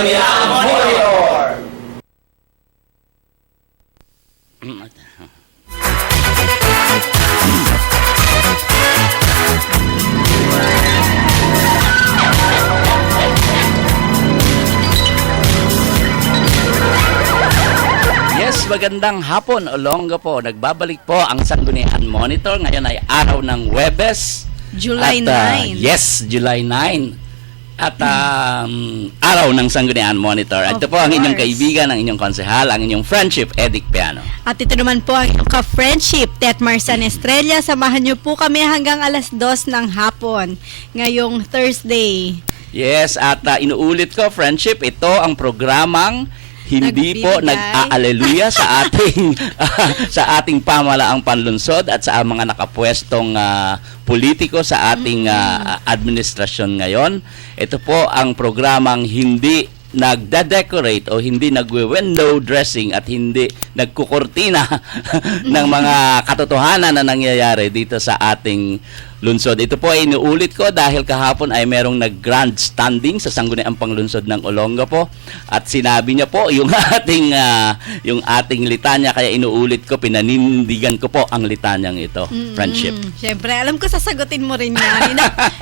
Sangguniang Monitor! Yes, magandang hapon, Olonga po. Nagbabalik po ang Sangguniang Monitor. Ngayon ay araw ng Huwebes. July 9. Yes, July 9. At araw ng Sangguniang Monitor. At ito po ang inyong kaibigan, ang inyong konsehal, ang inyong friendship, Edic Piano. At ito naman po ang inyong ka-friendship, Tet Marsan Estrella. Samahan niyo po kami hanggang alas 2 ng hapon ngayong Thursday. Yes, at inuulit ko, friendship, ito ang programang hindi po nag-aaleluya sa ating sa ating pamalaang panlunsod at sa mga nakapwestong politiko sa ating administrasyon ngayon. Ito po ang programang hindi nagda-decorate o hindi nagwe-window dressing at hindi nagkukurtina ng mga katotohanan na nangyayari dito sa ating lunsod. Ito po ay inuulit ko dahil kahapon ay merong nag-grand standing sa Sangguniang Panglunsod ng Olongapo at sinabi niya po yung ating litanya, kaya inuulit ko, pinanindigan ko po ang litanyang ito, friendship. Siyempre, alam ko sasagutin mo rin yan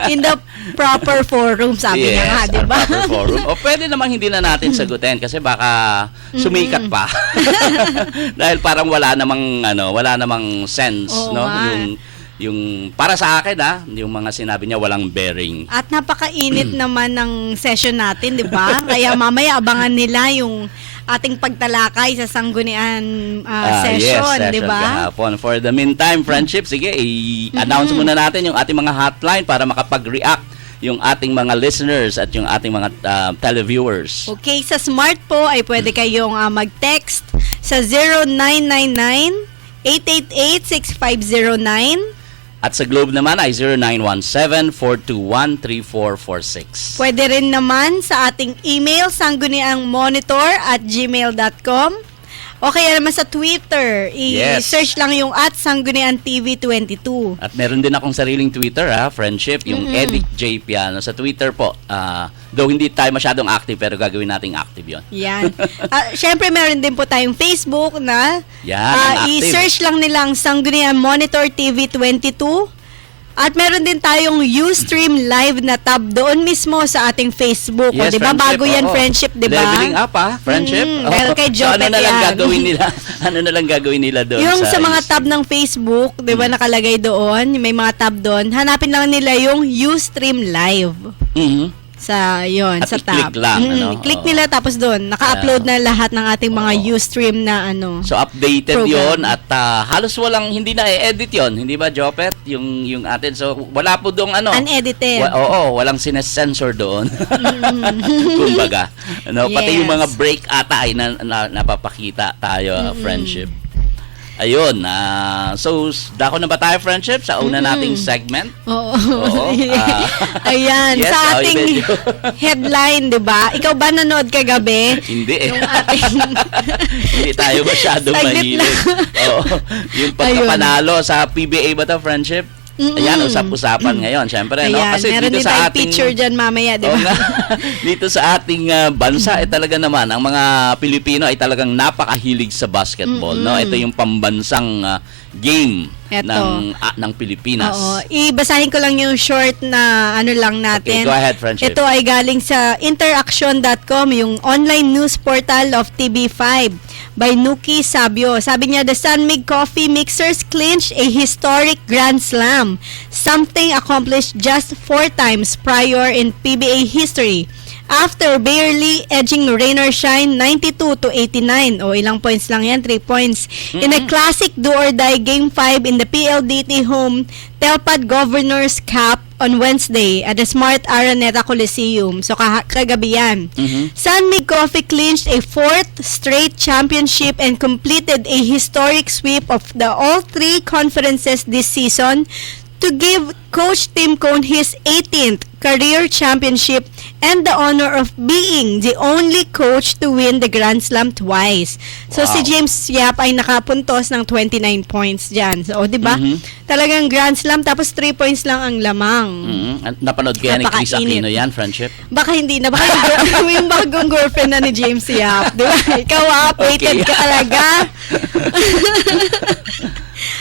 in the proper forum, sabi niya nga, di ba? Proper forum. O pwede namang hindi na natin sagutin kasi baka sumikat pa. Dahil parang wala namang sense, no? Yung para sa akin yung mga sinabi niya walang bearing. At napakainit naman ng session natin, di ba? Kaya mamaya abangan nila yung ating pagtalakay sa Sanggunian session, di ba? For the meantime, friendship, sige, i-announce muna natin yung ating mga hotline para makapag-react yung ating mga listeners at yung ating mga televiewers. Okay, sa smart po ay pwede kayong mag-text sa 0999-888-6509. At sa Globe naman ay 0917-421-3446. Pwede rin naman sa ating email, sangguniangmonitor@gmail.com. O kaya naman sa Twitter, i-search lang yung @sangguniantv22. At meron din akong sariling Twitter, friendship, yung Edic J Piano. Sa Twitter po, though hindi tayo masyadong active, pero gagawin nating active yon. Yan. Syempre, meron din po tayong Facebook na i-search lang nilang Sangguniang Monitor TV22. At meron din tayong Ustream Live na tab doon mismo sa ating Facebook. Yes, di ba? Bago yan, friendship, di ba? Leveling up, friendship. Meron kay Jopet so, ano na lang gagawin nila doon? Yung sa mga tab ng Facebook, di ba, nakalagay doon, may mga tab doon, hanapin lang nila yung Ustream Live. Sa yon, sa tab. Click lang, click nila, tapos doon naka-upload na lahat ng ating mga Ustream na So updated program. yon at halos hindi na i-edit yon, hindi ba, Jopet? Yung atin. So wala po dong unedited. Walang sinesensor doon. Kumbaga, pati yung mga break ata ay napapakita tayo, friendship. Ayun, so dako na ba tayo, friendship, sa una nating segment? Oo. Ayan, Yes, sa ating headline, 'di ba? Ikaw ba nanood kagabi? Hindi. Yung ating hindi tayo masyadong mahilig. Yung pagkapanalo sa PBA ba 'to, friendship? Ayan, usap-usapan ngayon, syempre. Ayan, Kasi meron dito din sa ating picture dyan mamaya, di ba? Dito sa ating bansa, talaga naman, ang mga Pilipino ay talagang napakahilig sa basketball. No? Ito yung pambansang game ng Pilipinas. Oo. Ibasahin ko lang yung short na lang natin. Okay, go ahead, friendship. Ito ay galing sa interaction.com, yung online news portal of TV5 by Nuki Sabio. Sabi niya, the Sunmig Coffee Mixers clinched a historic Grand Slam, something accomplished just 4 times prior in PBA history. After barely edging Rain or Shine 92-89, ilang points lang yan, 3 points, in a classic do-or-die Game 5 in the PLDT home Telpad Governors Cup on Wednesday at the Smart Araneta Coliseum. So kagabi yan. Sunmig Coffee clinched a 4th straight championship and completed a historic sweep of the all 3 conferences this season to give Coach Tim Cone his 18th career championship and the honor of being the only coach to win the Grand Slam twice. So Wow. si James Yap ay nakapuntos ng 29 points dyan. So, di ba? Talagang Grand Slam tapos 3 points lang ang lamang. Napanood kaya ni Chris Napakainit. Aquino yan, friendship? Baka hindi na. Baka yung bagong girlfriend na ni James Yap. Di ba? Ikaw updated Okay. ka talaga.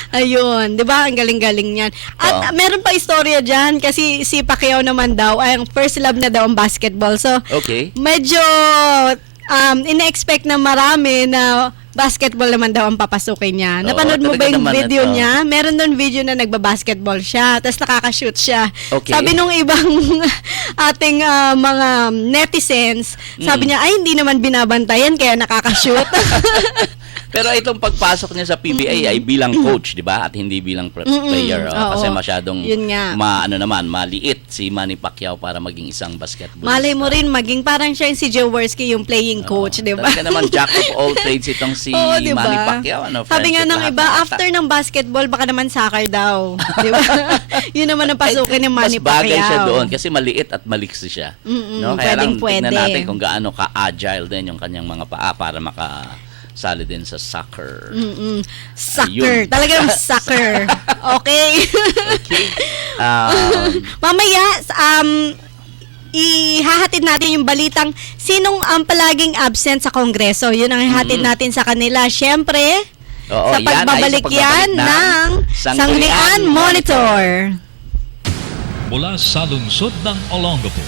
Ayun, 'di ba? Ang galing-galing niyan. At Oo. meron pa istorya diyan kasi si Pacquiao naman daw ay ang first love na daw ang basketball. So, Okay. medyo ina-expect na marami na basketball naman daw ang papasukin niya. Oo, Napanood mo talaga ba yung naman video ito. niya? Meron doon video na nagba-basketball siya, tapos nakaka-shoot siya. Okay. Sabi nung ibang ating mga netizens, sabi niya, ay hindi naman binabantayan kaya nakaka-shoot. Pero itong pagpasok niya sa PBA ay bilang coach, di ba? At hindi bilang player. Oo. Kasi masyadong Yun nga. maliit si Manny Pacquiao para maging isang basketball. Malay mo rin maging parang siya yung si Jaworski yung playing coach, di ba? Talaga naman jack of all trades itong si Oo, di ba? Manny Pacquiao. Ano, Sabi nga friendship ng lahat iba, ng ata. after ng basketball, baka naman soccer daw. Di ba? Yun naman ang pasukin ni Manny Mas bagay Pacquiao. siya doon kasi maliit at maliksi siya. No? Kaya lang tingnan pwedeng-pwede. natin kung gaano ka-agile din yung kanyang mga paa para makasali din sa soccer. Soccer. Ayun. Talagang soccer. Okay? Okay. Mamaya, ihahatid natin yung balitang sinong palaging absent sa Kongreso. Yun ang ihatid natin sa kanila. Siyempre, Oo, sa yan ay pagbabalik sa yan ng Sanglian Monitor. Mula sa lungsod ng Olongapo,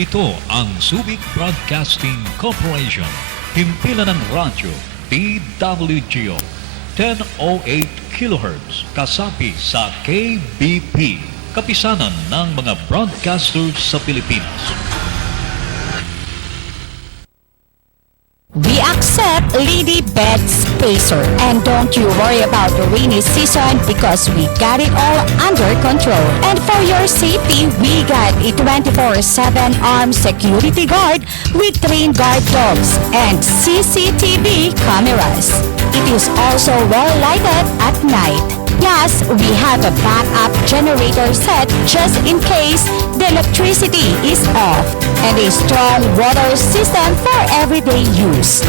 ito ang Subic Broadcasting Corporation. Himpilan ng radyo, DWGO, 1008 kHz, kasapi sa KBP, kapisanan ng mga broadcasters sa Pilipinas. We accept Lady Bed Spacer. And don't you worry about the rainy season because we got it all under control. And for your safety, we got a 24/7 armed security guard with trained guard dogs and CCTV cameras. It is also well lighted at night. Plus, we have a backup generator set just in case the electricity is off and a strong water system for everyday use.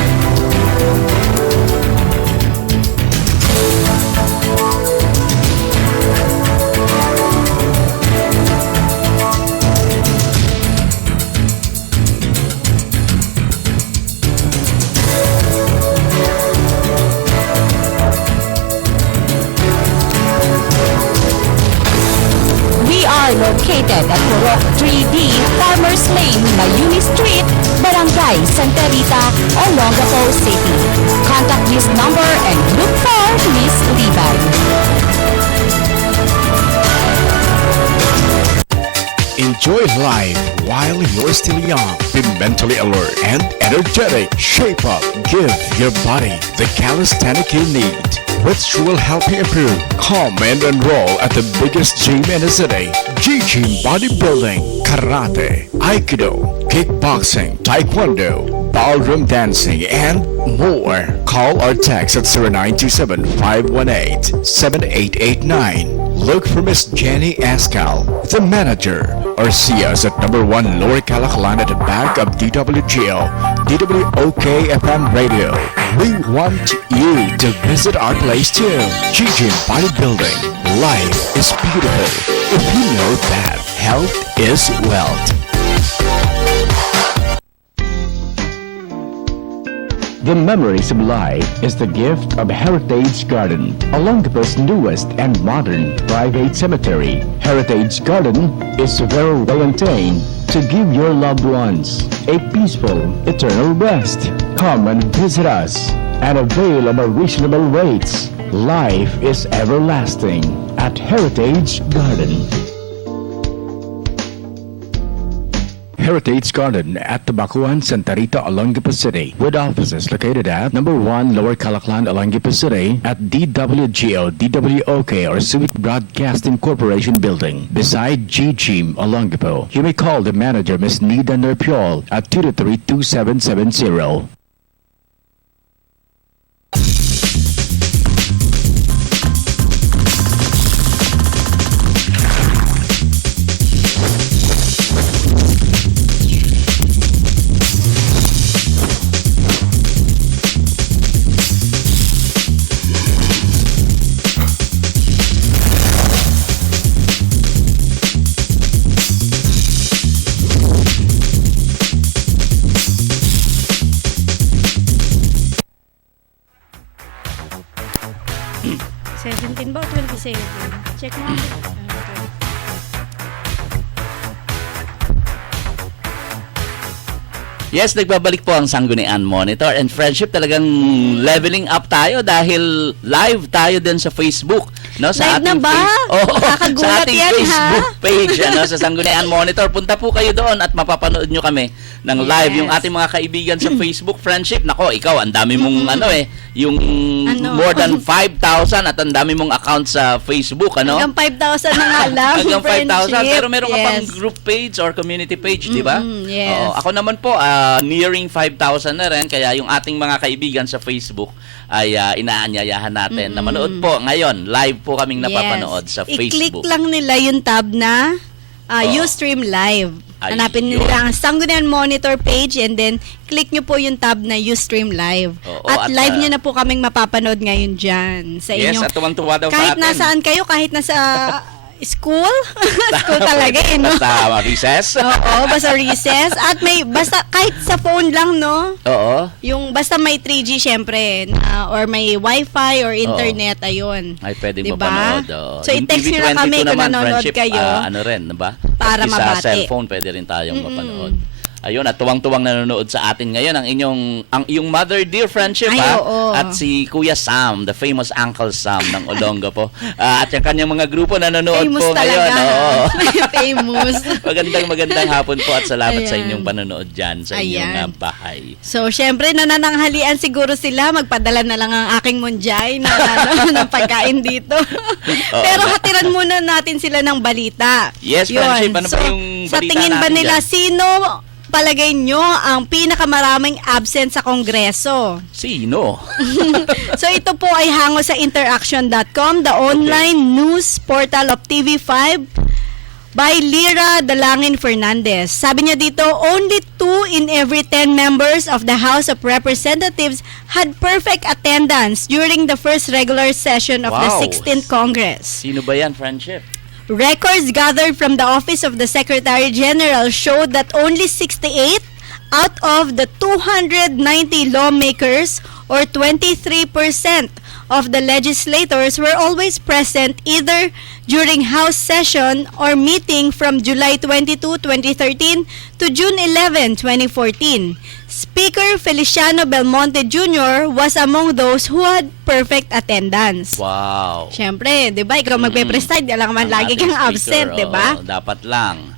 We are located at Purok 3D, Farmers Lane, Mayuni Street, Barangay Santa Rita, Olongapo City. Contact this number and look for Miss Liban. Enjoy life while you're still young. Be mentally alert and energetic. Shape up. Give your body the calisthenic you need, which will help you improve. Come and enroll at the biggest gym in the city. G-Gym Bodybuilding, Karate, Aikido, Kickboxing, Taekwondo, Ballroom Dancing, and more. Call or text at 0927-518-7889. Look for Miss Jenny Ascal, the manager, or see us at number 1 Lower Calaclan at the back of DWGO, DWOK FM Radio. We want you to visit our place too. G-Gym Bodybuilding. Life is beautiful if you know that health is wealth. The Memories of Life is the gift of Heritage Garden, Olongapo's newest and modern private cemetery. Heritage Garden is very well maintained to give your loved ones a peaceful, eternal rest. Come and visit us and avail of our reasonable rates. Life is everlasting at Heritage Garden. Heritage Garden at Tabacuan, Santa Rita, Olongapo City, with offices located at number 1 Lower Calaclan, Olongapo City, at DWGO, DWOK, or Subic Broadcasting Corporation Building, beside G-Gym, Olongapo. You may call the manager, Ms. Nida Nerpiol, at 223-2770. 7. Check mo. Yes, nagbabalik po ang Sanggunian Monitor and Friendship. Talagang leveling up tayo dahil live tayo din sa Facebook. No, sa Live na ating ba? Sa Nakakagulat ating yan, ha? Facebook page sa Sanggunian Monitor. Punta po kayo doon at mapapanood nyo kami ng live. Yes. Yung ating mga kaibigan sa Facebook Friendship. Nako, ikaw, ang dami mong yung more than 5,000 at ang dami mong account sa Facebook. Hanggang 5,000 na nga lang. Hanggang 5,000. friendship. Pero meron ka pang Yes. group page or community page, di ba? Yes. Oo, ako naman po, nearing 5,000 na rin. Kaya yung ating mga kaibigan sa Facebook ay inaanyayahan natin na manood po. Ngayon, live po kaming napapanood sa I-click Facebook. lang nila yung tab na Ustream Live. Hanapin Ayun. nila ang Sanggunian Monitor page and then click nyo po yung tab na Ustream Live. Oo, at at, live nyo na po kaming mapapanood ngayon dyan sa Yes, inyong... at tuwang-tuwa daw kahit sa atin. nasaan kayo, kahit nasa school, school talaga no? Basta recess. Oo, basta recess. At basta kahit sa phone lang, no? Oo. Yung basta may 3G syempre or may Wi-Fi or internet, ayun. Ay, pwedeng Diba? mapanood. Oo. So, Yung i-text nyo na TV22 kami kung naman, nanonood Friendship, kayo. ano rin, diba? Para Pati mabati. sa cellphone, pwede rin tayong mapanood. Ayun, at tuwang-tuwang nanonood sa atin ngayon ang iyong mother dear Friendship, Ay, ha? oo. At si Kuya Sam, the famous Uncle Sam ng Olongapo. At yung kanyang mga grupo nanonood Famous po talaga. ngayon. Oo. Famous. magandang hapon po at salamat sa Ayan. inyong panonood dyan sa inyong Ayan. bahay. So, syempre, nanananghalian siguro sila. Magpadala na lang ang aking munjay na, ng pagkain dito. Pero hatiran muna natin sila ng balita. Yes, Friendship, ano ba yung sa balita tingin ba natin nila, dyan? sino palagay nyo ang pinakamaraming absent sa Kongreso? Sino? So ito po ay hango sa interaction.com, the online news portal of TV5 by Lyra Dalangin Fernandez. Sabi niya dito, only 2 in every 10 members of the House of Representatives had perfect attendance during the first regular session of the Wow. 16th Congress. Sino ba yan, Friendship? Records gathered from the Office of the Secretary General showed that only 68 out of the 290 lawmakers, or 23% of the legislators, were always present either during House session or meeting from July 22, 2013 to June 11, 2014. Speaker Feliciano Belmonte Jr. was among those who had perfect attendance. Wow. Siyempre, 'di ba? Ikaw magpe-preside, alam man Ang lagi ating kang speaker, absent, 'di ba? oo, dapat lang.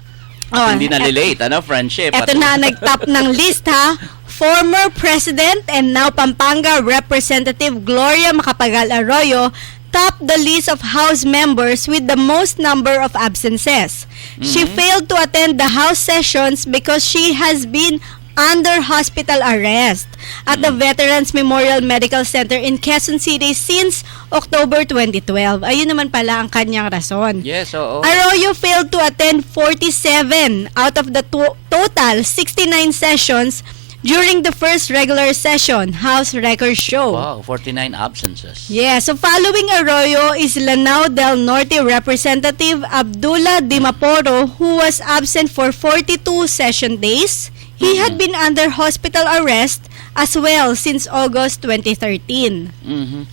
Oh, Hindi na-relate, Friendship? Ito na nag-top ng list, ha. Former President and now Pampanga Representative Gloria Macapagal Arroyo topped the list of House members with the most number of absences. She failed to attend the House sessions because she has been under hospital arrest at the Veterans Memorial Medical Center in Quezon City since October 2012. Ayun naman pala ang kanyang rason. Yes, oo. Arroyo failed to attend 47 out of the total 69 sessions during the first regular session, House Records show. Wow, 49 absences. Yeah, so following Arroyo is Lanao del Norte Representative Abdullah Dimaporo, who was absent for 42 session days. He had been under hospital arrest as well since August 2013. Mhm.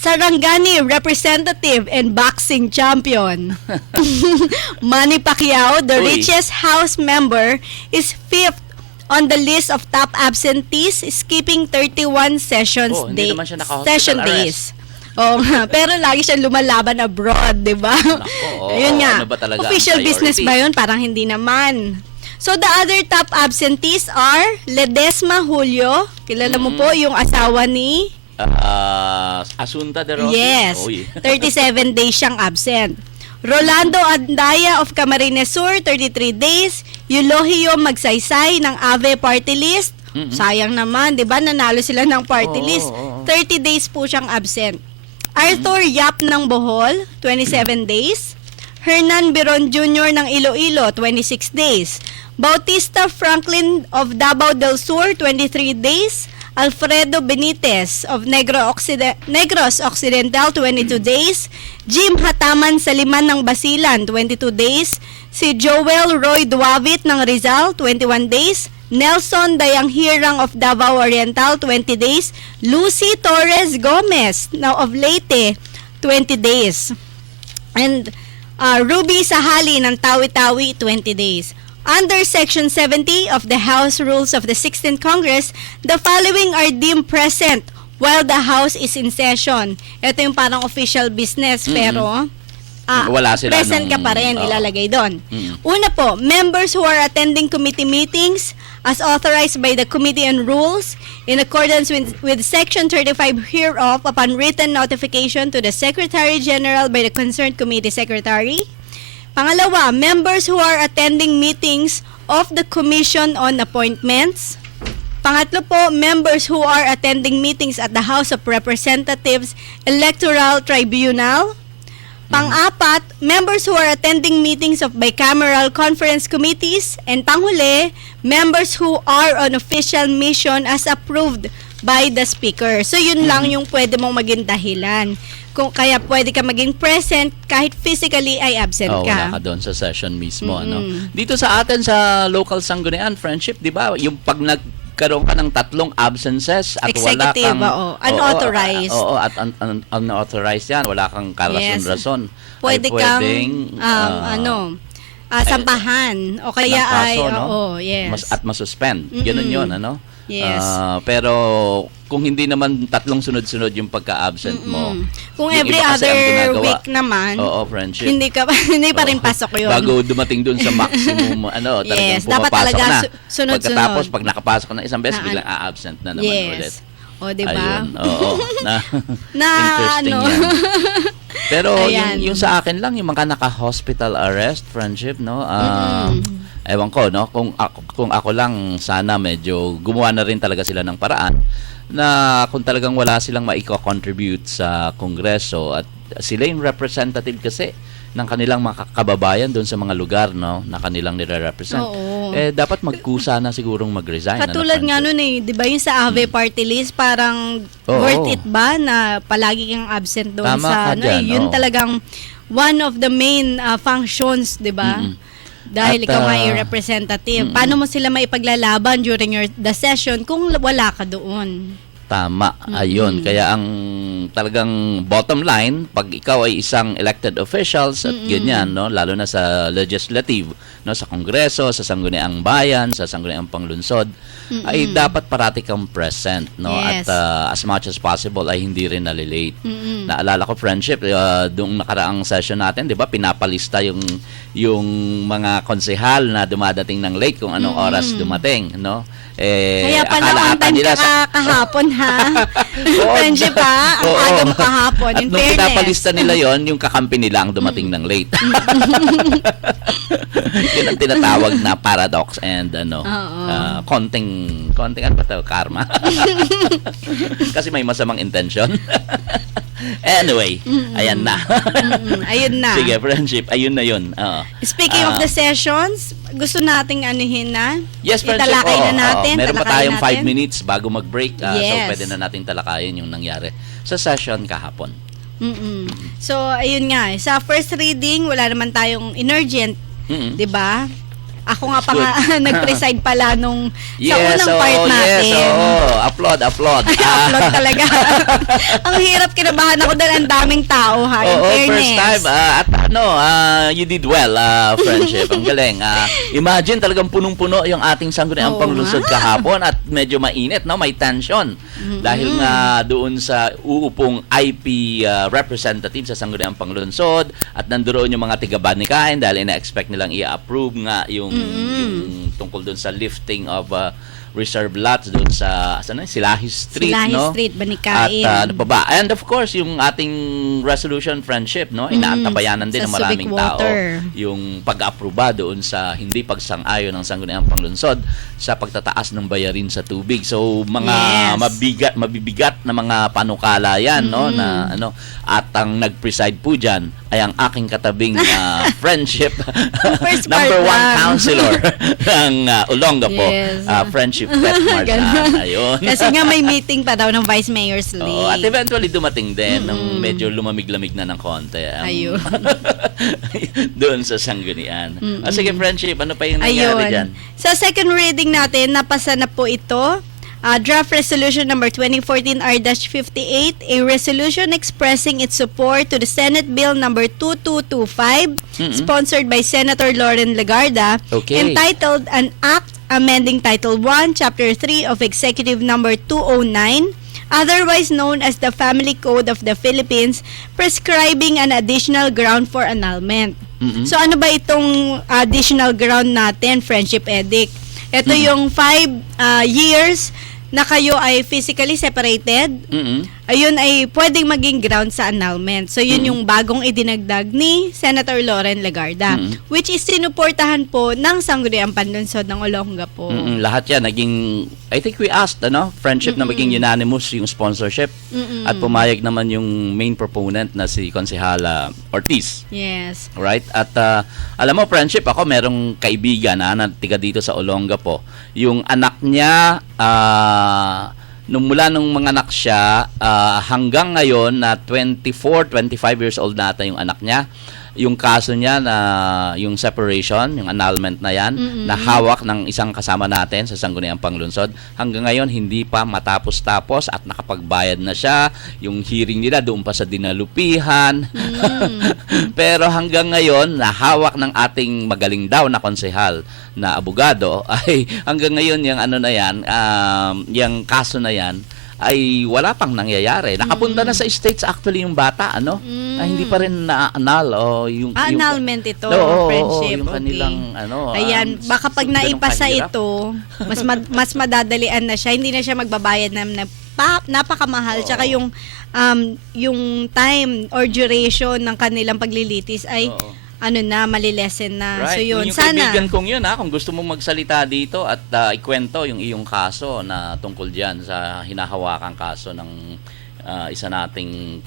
Sarangani Representative and boxing champion Manny Pacquiao, the Uy. richest House member, is 5th on the list of top absentees, skipping 31 sessions Oh, hindi naman siya naka-hospital session arrest. days. Oo nga, pero lagi siyang lumalaban abroad, di ba? Nako, Ayun nga. ano ba talaga ang Official business priority? ba yun? Parang hindi naman. So the other top absentees are Ledesma Julio. Kilala mo po yung asawa ni... Asunta de Rossi? Yes, Uy. 37 days siyang absent. Rolando Andaya of Camarines Sur, 33 days. Eulogio Magsaysay ng AVE Party List. Sayang naman, di ba? Nanalo sila ng party Oo, list. oo. 30 days po siyang absent. Arthur Yap ng Bohol, 27 days. Hernan Biron Jr. ng Iloilo, 26 days. Bautista Franklin of Davao del Sur, 23 days. Alfredo Benitez of Negros Occidental, 22 days. Jim Hataman Saliman ng Basilan, 22 days. Si Joel Roy Duavit ng Rizal, 21 days. Nelson Dayanghirang of Davao Oriental, 20 days. Lucy Torres Gomez of Leyte, 20 days. And Ruby Sahali ng Tawi-Tawi, 20 days. Under Section 70 of the House Rules of the 16th Congress, the following are deemed present while the House is in session. Ito yung parang official business, pero Wala sila present ka nung- pa rin, oo. ilalagay doon. Una po, members who are attending committee meetings as authorized by the Committee on Rules in accordance with Section 35 hereof upon written notification to the Secretary General by the concerned committee secretary. Pangalawa, members who are attending meetings of the Commission on Appointments. Pangatlo po, members who are attending meetings at the House of Representatives Electoral Tribunal. Pang-apat, members who are attending meetings of bicameral conference committees. And panghuli, members who are on official mission as approved by the Speaker. So yun lang yung pwede mong maging dahilan. Kaya pwede ka maging present kahit physically ay absent Oh, ka. wala ka doon sa session mismo. Ano? Dito sa atin sa local sanggunian, friendship, di ba? Yung pag nagkaroon ka ng 3 absences at wala Executive, kang... unauthorized. Oo, at unauthorized yan. Wala kang karason-rason. Pwede ay kang pwedeng, sampahan o kaya ng ay kaso, no? yes. At masuspend. Ganun yun, ano? Yes. Pero kung hindi naman 3 sunod-sunod yung pagka-absent mo. Kung yung every iba kasi ang other ginagawa, week naman, oo, friendship. hindi pa rin Oo. pasok yun. Bago dumating dun sa maximum, talagang Yes, dapat pumapasok talaga na. sunod-sunod. Pagkatapos, pag nakapasok ka na isang beses, Na- biglang a-absent na naman ulit. Yes. O, di ba? Ayun, oo. Na Interesting ano. yan. Pero Ayan. yung sa akin lang, yung mga naka-hospital arrest, friendship, no? Ewan ko, no? Kung ako lang, sana medyo gumawa na rin talaga sila ng paraan na kung talagang wala silang maiko-contribute sa Kongreso at sila yung representative kasi ng kanilang mga kababayan doon sa mga lugar, no, na kanilang nire-represent. Oo. Dapat magkusa na sigurong mag-resign. Katulad nga friendship? nun di ba yung sa AVE party list, parang Oo. worth it ba na palagi kang absent doon Tama sa, ka dyan, yun oo. talagang one of the main functions, di ba? Dahil At, ikaw nga yung representative. Paano mo sila maipaglalaban during the session kung wala ka doon? Tama, ayun. Kaya ang talagang bottom line, pag ikaw ay isang elected officials at ganyan, no, lalo na sa legislative, no, sa Kongreso, sa Sangguniang Bayan, sa Sangguniang Panglunsod, ay dapat parati kang present, no, Yes. at as much as possible ay hindi rin nalilate. Naalala ko, friendship, doong nakaraang session natin, 'di ba, pinapalista yung mga konsehal na dumadating ng late kung anong oras dumating, no? Kaya pala akala on ata time nila ka kahapon, ha? Oo. Friendship, ha? Ang Oo. aga mo kahapon. At In nung fairness. pinapalista nila yon, yung kakampi nila ang dumating ng late. Yun ang tinatawag na paradox and konting ano ba ito? Karma. Kasi may masamang intention. Anyway, ayan na. Ayun na. Sige, friendship, ayun na yun. Oo. Speaking of the sessions, gusto nating anuhin na? Yes, friendship. Italakay Oo, na natin. oo. Meron pa talakayin tayong 5 natin. minutes bago mag-break. So, Yes. pwede na natin talakayin yung nangyari sa session kahapon. So, ayun nga. Sa first reading, wala naman tayong emergent, di ba? Ako nga pa Good. nga nag-preside pala nung sa Yes, unang part natin. Yes, applaud. Upload talaga. Ang hirap, kinabahan ako dahil ang daming tao, ha? In Oo, fairness. first time. At you did well, friendship. Ang galing. Imagine talagang punong-puno yung ating sangguniang Oo panglunsod nga. kahapon at medyo mainit, no? May tension. Dahil nga doon sa uupong IP representative sa sangguniang panglunsod at nandoon yung mga tiga-Banikain dahil ina-expect nilang i-approve nga yung tungkol doon sa lifting of reserve lots doon sa Silahi Street, Silahi no? Street, Banikain. At ano pa ba? And of course, yung ating resolution friendship, no? Inaantabayanan din Sa ng maraming Subic tao Water. yung pag-aproba doon sa hindi pagsang-ayon ng Sangguniang Panglunsod sa pagtataas ng bayarin sa tubig. So mga Yes. mabibigat na mga panukala yan, no? Na at ang nag-preside po diyan ay ang aking katabing friendship First number part 1 lang. counselor ng Olongapo, Yes. friendship Pet Marsan. Ganon. Ayun. Kasi nga may meeting pa daw ng Vice Mayor's League. Oo, at eventually dumating din nung medyo lumamig-lamig na ng konti. Ayun. Doon sa sanggunian. Sige, friendship, ano pa yung nangyari Ayun. dyan? Sa second reading natin, napasa na po ito. Draft Resolution number 2014-R-58, a resolution expressing its support to the Senate Bill number 2225, sponsored by Senator Lauren Legarda, Okay. entitled An Act Amending Title 1, Chapter 3 of Executive number 209, otherwise known as the Family Code of the Philippines, prescribing an additional ground for annulment. So ano ba itong additional ground natin, Friendship Edict? Ito yung 5 years na kayo ay physically separated. Ayun ay pwedeng maging ground sa annulment. So yun yung bagong idinagdag ni Senator Lauren Legarda, which is sinuportahan po ng Sangguniang Panlunsod ng Olongapo. Lahat yan naging, I think we asked, Friendship na maging unanimous yung sponsorship. At pumayag naman yung main proponent na si Konsehala Ortiz. Yes. Right? At alam mo, Friendship, ako merong kaibigan na tiga dito sa Olongapo. Yung anak niya, mula nung mga anak siya, hanggang ngayon na 24, 25 years old nata yung anak niya, yung kaso niya na yung separation, yung annulment na yan, na hawak ng isang kasama natin sa Sangguniang Panglunsod, hanggang ngayon hindi pa matapos-tapos at nakapagbayad na siya. Yung hearing nila doon pa sa dinalupihan. Pero hanggang ngayon, na hawak ng ating magaling daw na konsehal na abogado, ay hanggang ngayon yung ano na yan, yung kaso na yan, ay wala pang nangyayari. Nakapunta na sa States actually yung bata, na hindi pa rin na-annul Annulment ito, Friendship. yung Okay. kanilang Ayan, baka pag ganun naipasa kahirap. ito, mas madadalian na siya. Hindi na siya magbabayad ng napakamahal. Tsaka yung time or duration ng kanilang paglilitis ay malilesen na. Right. So yun, yung sana. kaibigan kong yun, kung gusto mong magsalita dito at ikwento yung iyong kaso na tungkol dyan sa hinahawakang kaso ng isa nating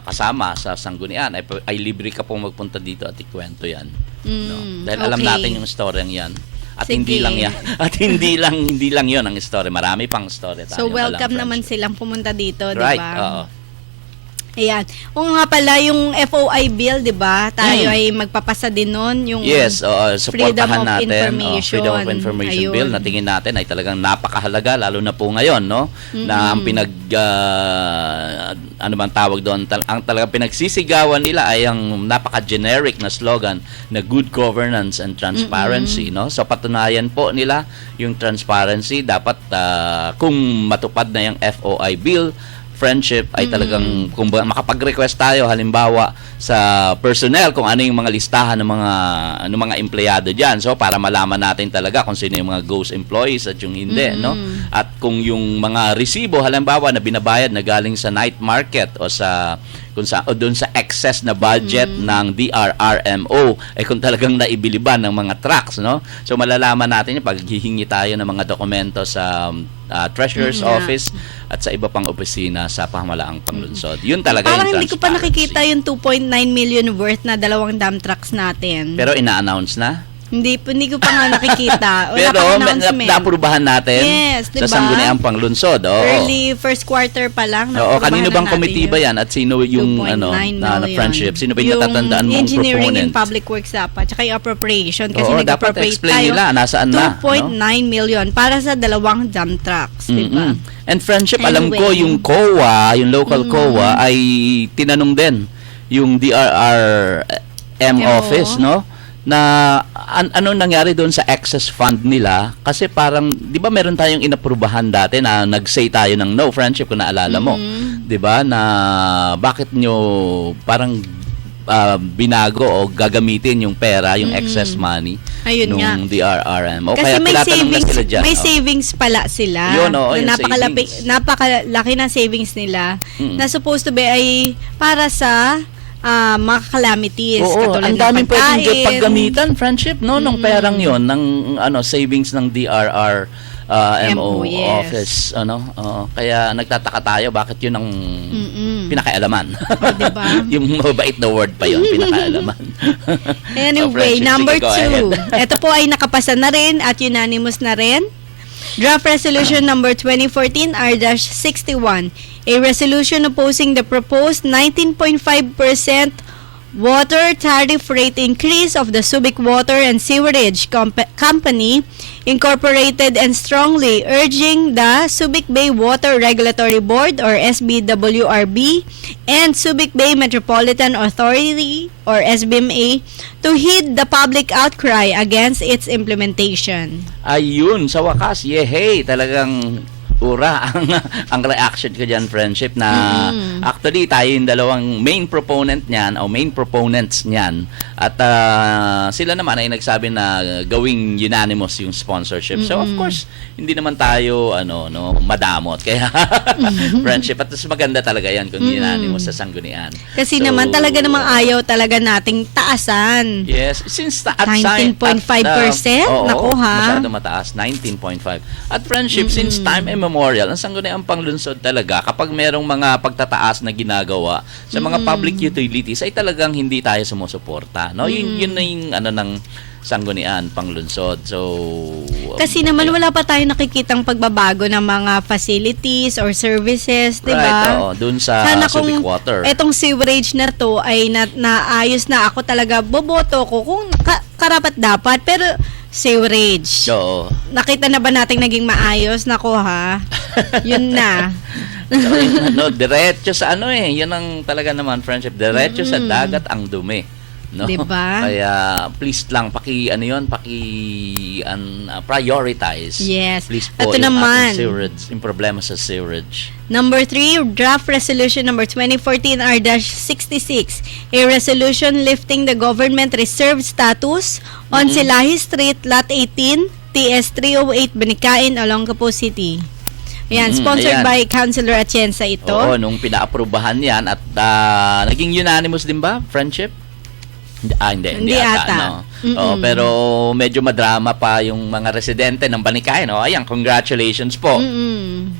kasama sa Sanggunian, ay libre ka pong magpunta dito at ikwento yan. Dahil alam okay. natin yung storyang yan. At Sige. hindi lang yan. At hindi lang yun ang story. Marami pang story tayo. So welcome alam, naman Friendship. silang pumunta dito, di Right, ba? oo. Ayan. O nga pala, yung FOI bill, di ba? Tayo ay magpapasa din nun. Yung Yes, Freedom supportahan of natin. Information. Freedom of Information Ayun. Bill na tingin natin ay talagang napakahalaga, lalo na po ngayon, no? Na ang ano bang tawag doon, ang talagang pinagsisigawan nila ay ang napaka-generic na slogan na good governance and transparency, no? So patunayan po nila yung transparency. Dapat kung matupad na yung FOI Bill, Friendship ay talagang kung makapag-request tayo halimbawa sa personnel kung ano yung mga listahan ng mga empleyado diyan, so para malaman natin talaga kung sino yung mga ghost employees at yung hindi, no? At kung yung mga resibo halimbawa na binabayad na galing sa night market o doon sa excess na budget ng DRRMO ay kung talagang naibiliban ng mga trucks, no? So malalaman natin yung paghihingi tayo ng mga dokumento sa Treasurer's Office at sa iba pang opisina sa pamahalaang panglunsod. Yun talaga Parang yung hindi ko pa transparency. nakikita yung 2.9 million worth na 2 dump trucks natin. Pero ina-announce na. Hindi ko pa nga nakikita. Wala Pero pang announcement. naaprubahan natin Yes, sa diba? Sangguniang Panglunsod. Oo. Early first quarter pa lang. Oo, naaprubahan kanino na bang natin committee yun. ba yan? At sino yung 2.9 na million. Friendship? Sino ba yung natatandaan mong Engineering proponent? and Public Works dapat. Tsaka yung appropriation. Kasi Oo, dapat nag-appropriate explain tayo. nila nasaan na. 2.9 million para sa 2 dump trucks. Diba? And Friendship, alam ko Anyway. yung COA, yung local COA ay tinanong din yung DRRM office, no? Na ano nangyari doon sa excess fund nila, kasi parang 'di ba meron tayong inaprubahan dati na nag-say tayo ng no, Friendship, kung naalala mo, 'di ba, na bakit nyo parang binago o gagamitin yung pera, yung excess money Ayun nga. nung DRRM. O Kasi kaya may tinatanong na savings, sila dyan. may Oh. savings pala sila. Yun, oo, yung Napakalaki ng savings nila na supposed to be ay para sa mga calamities. Oo, katulad ang ng daming pwedeng pagkain. paggamitan, Friendship, no? Nung perang yon ng savings ng DRR MO yes. office, kaya nagtataka tayo bakit yun ang pinakaialaman. diba? Yung mabait na word pa yun, pinakaialaman. Anyway, Friendship, number sige, go 2. ahead. Ito po ay nakapasa na rin at unanimous na rin. Draft Resolution number 2014 R-61, a resolution opposing the proposed 19.5% water tariff rate increase of the Subic Water and Sewerage Company Incorporated and strongly urging the Subic Bay Water Regulatory Board or SBWRB and Subic Bay Metropolitan Authority or SBMA to heed the public outcry against its implementation. Ayun, sa wakas, yehey, talagang ura ang reaction ko dyan, friendship, na actually tayo yung dalawang main proponent niyan o main proponents niyan at sila naman ay nagsabi na gawing unanimous yung sponsorship. So of course, hindi naman tayo madamot. Kaya friendship, at mas maganda talaga yan kung unanimous sa sanggunian. Kasi So, naman talaga namang ayaw talaga nating taasan. Yes, since at 19.5%? Naku, ha? Masyado mataas, 19.5. At friendship, since time immemorial, ang sangguniang panglungsod talaga, kapag merong mga pagtataas na ginagawa sa mga public utilities, ay talagang hindi tayo sumusuporta. No? Yun na yung ng sanggunian panglunsod. So Kasi naman wala pa tayo nakikitang pagbabago ng mga facilities or services, di ba? Right, dun sa Sana Subic kung Water. etong sewerage na to ay naayos na, ako talaga boboto ko kung karapat dapat, pero sewerage. Oo. Nakita na ba nating naging maayos? Nako ha. Yun na. Diretso sa yan ang talaga naman, friendship. Diretso sa dagat ang dumi. No? Diba? Kaya please lang prioritize. Yes. Please po Ito yung naman. ating sewerage, yung problema sa sewerage. Number 3, Draft Resolution number 2014-R-66, a resolution lifting the government reserve status on Silahi Street, Lot 18, TS 308, Banikain, Olongapo City. Ayan, sponsored ayan. by Councilor Atienza ito. Oo, nung pinaaprubahan yan at naging unanimous din ba, friendship? Hindi ata. No? Oo, pero medyo madrama pa yung mga residente ng Banikain. Ayan, congratulations po.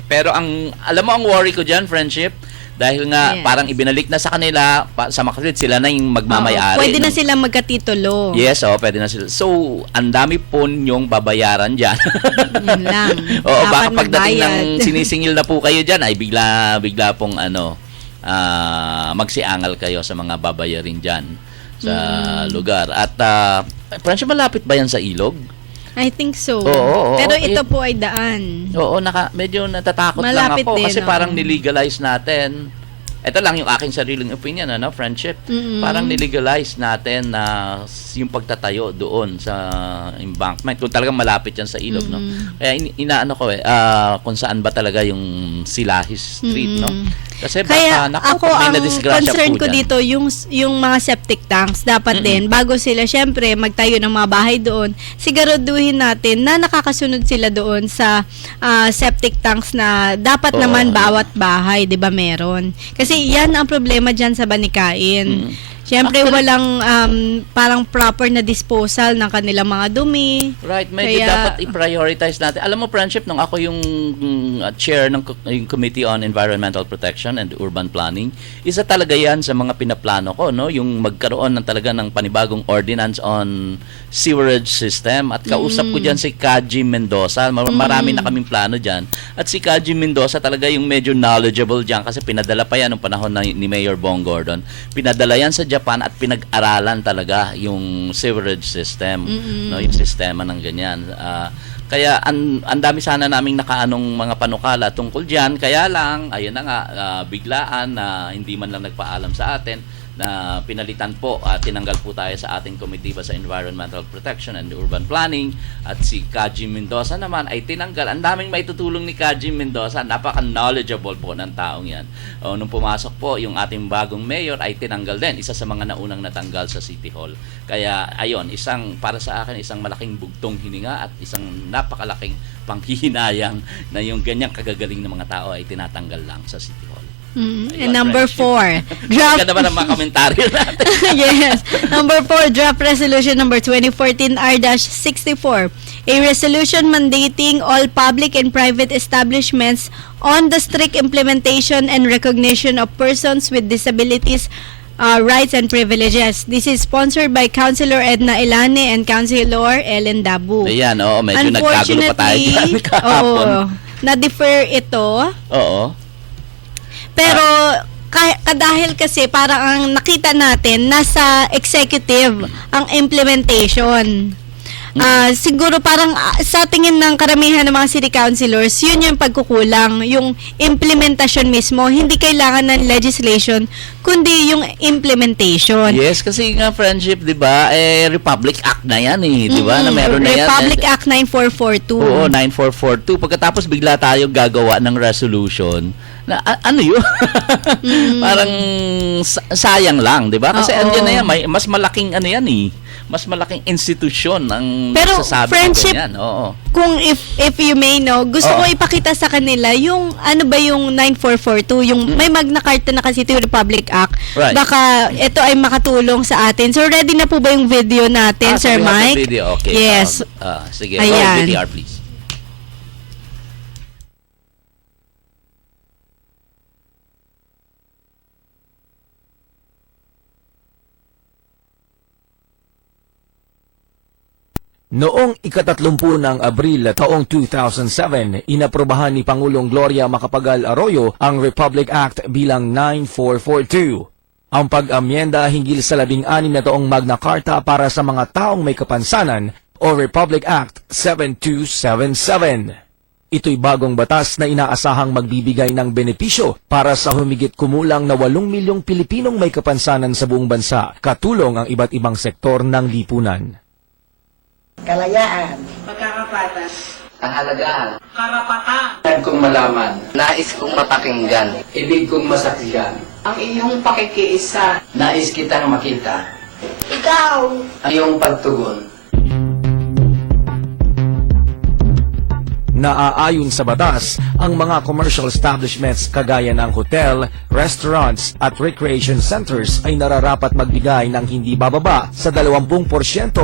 Pero alam mo ang worry ko dyan, friendship, dahil nga parang ibinalik na sa kanila, sa Makatwid, sila na yung magmamayari. Pwede na sila magkatitulo. Yes, pwede na sila. So, ang dami po yung babayaran dyan. Yun lang. Oo, Dapat baka pagdating ng magbayad. sinisingil na po kayo dyan, ay bigla pong magsiangal kayo sa mga babayarin dyan sa lugar. At, Fransya, malapit ba yan sa ilog? I think so. Oo. Pero ito po ay daan. Oo, medyo natatakot Malapit lang ako din, kasi no? parang nilegalize natin. Ito lang yung aking sariling opinion, friendship. Parang nilegalize natin na yung pagtatayo doon sa embankment. Kung talagang malapit yan sa ilog, no? Kaya inaano ko kung saan ba talaga yung Silahi Street, no? Kasi Kaya baka, ako may ang nadisgrasya concern po ko dyan. dito yung mga septic tanks dapat din bago sila syempre magtayo ng mga bahay doon, siguraduhin natin na nakakasunod sila doon sa septic tanks na dapat naman bawat bahay, 'di ba, meron. Kasi yan ang problema diyan sa Banikain. Syempre walang parang proper na disposal ng kanilang mga dumi. Right, medyo dapat i-prioritize natin. Alam mo, friendship, nung ako yung chair ng yung Committee on Environmental Protection and Urban Planning, isa talaga yan sa mga pinaplano ko, no? Yung magkaroon ng talaga ng panibagong ordinance on sewerage system. At kausap ko dyan si Kaji Mendoza. Marami na kaming plano dyan. At si Kaji Mendoza talaga yung medyo knowledgeable dyan kasi pinadala pa yan nung panahon ni Mayor Bong Gordon. Pinadala yan sa Japan at pinag-aralan talaga yung sewerage system, no, yung sistema ng ganyan. Kaya ang dami sana naming nakaanong mga panukala tungkol diyan, kaya lang ayun na nga biglaan na hindi man lang nagpaalam sa atin na pinalitan po at tinanggal po tayo sa ating komitiba sa Environmental Protection and Urban Planning at si Kaji Mendoza naman ay tinanggal. Ang daming maitutulong ni Kaji Mendoza, napaka-knowledgeable po ng taong yan. Nung pumasok po yung ating bagong mayor ay tinanggal din, isa sa mga naunang natanggal sa City Hall. Kaya ayun, para sa akin isang malaking bugtong hininga at isang napakalaking panghihinayang na yung ganyang kagagaling ng mga tao ay tinatanggal lang sa City Hall. And number 4, draft. Ganda ba ng mga komentaryo natin? Yes. Number 4, Draft Resolution number 2014-R-64, a resolution mandating all public and private establishments on the strict implementation and recognition of persons with disabilities rights and privileges. This is sponsored by Councilor Edna Ilane and Councilor Ellen Dabu. Ayan, medyo nagkagulo pa tayo dyan kahapon. Na-defer ito. Oo. Pero dahil kasi parang ang nakita natin nasa executive ang implementation. Siguro parang sa tingin ng karamihan ng mga city councilors, yun yung pagkukulang, yung implementasyon mismo. Hindi kailangan ng legislation, kundi yung implementation. Yes, kasi nga friendship, 'di ba? Republic Act na 'yan di ba? Na meron na 'yan. Republic Act 9442. Oo, 9442. Pagkatapos bigla tayo gagawa ng resolution na ano 'yun? Parang sayang lang, 'di ba? Kasi Oo. andiyan na 'yan, may mas malaking ano 'yan mas malaking institusyon ang Pero sasabi friendship, ng ganyan. Oo. kung if you may know, gusto Oo. ko ipakita sa kanila yung ano ba yung 9442, yung may Magna Carta na kasi ito yung Republic Act. Right. Baka ito ay makatulong sa atin. So ready na po ba yung video natin, So Sir we have the Mike? video. Okay. Yes. Sige. Ayan. Roll VTR please. Noong ika-30 ng Abril taong 2007, inaprobahan ni Pangulong Gloria Macapagal Arroyo ang Republic Act bilang 9442. Ang pag-amyenda hinggil sa 16 na taong Magna Carta para sa mga taong may kapansanan o Republic Act 7277. Ito'y bagong batas na inaasahang magbibigay ng benepisyo para sa humigit kumulang na 8 milyong Pilipinong may kapansanan sa buong bansa, katulong ang iba't ibang sektor ng lipunan. Kalayaan. Pagkakapatas. Kahalagaan. Karapatan. Nais kong malaman. Nais kong mapakinggan. Ibig kong masaksihan. Ang iyong pakikiisa. Nais kitang makita. Ikaw. Ang iyong pagtugon. Naaayon sa batas, ang mga commercial establishments kagaya ng hotel, restaurants at recreation centers ay nararapat magbigay ng hindi bababa sa 20%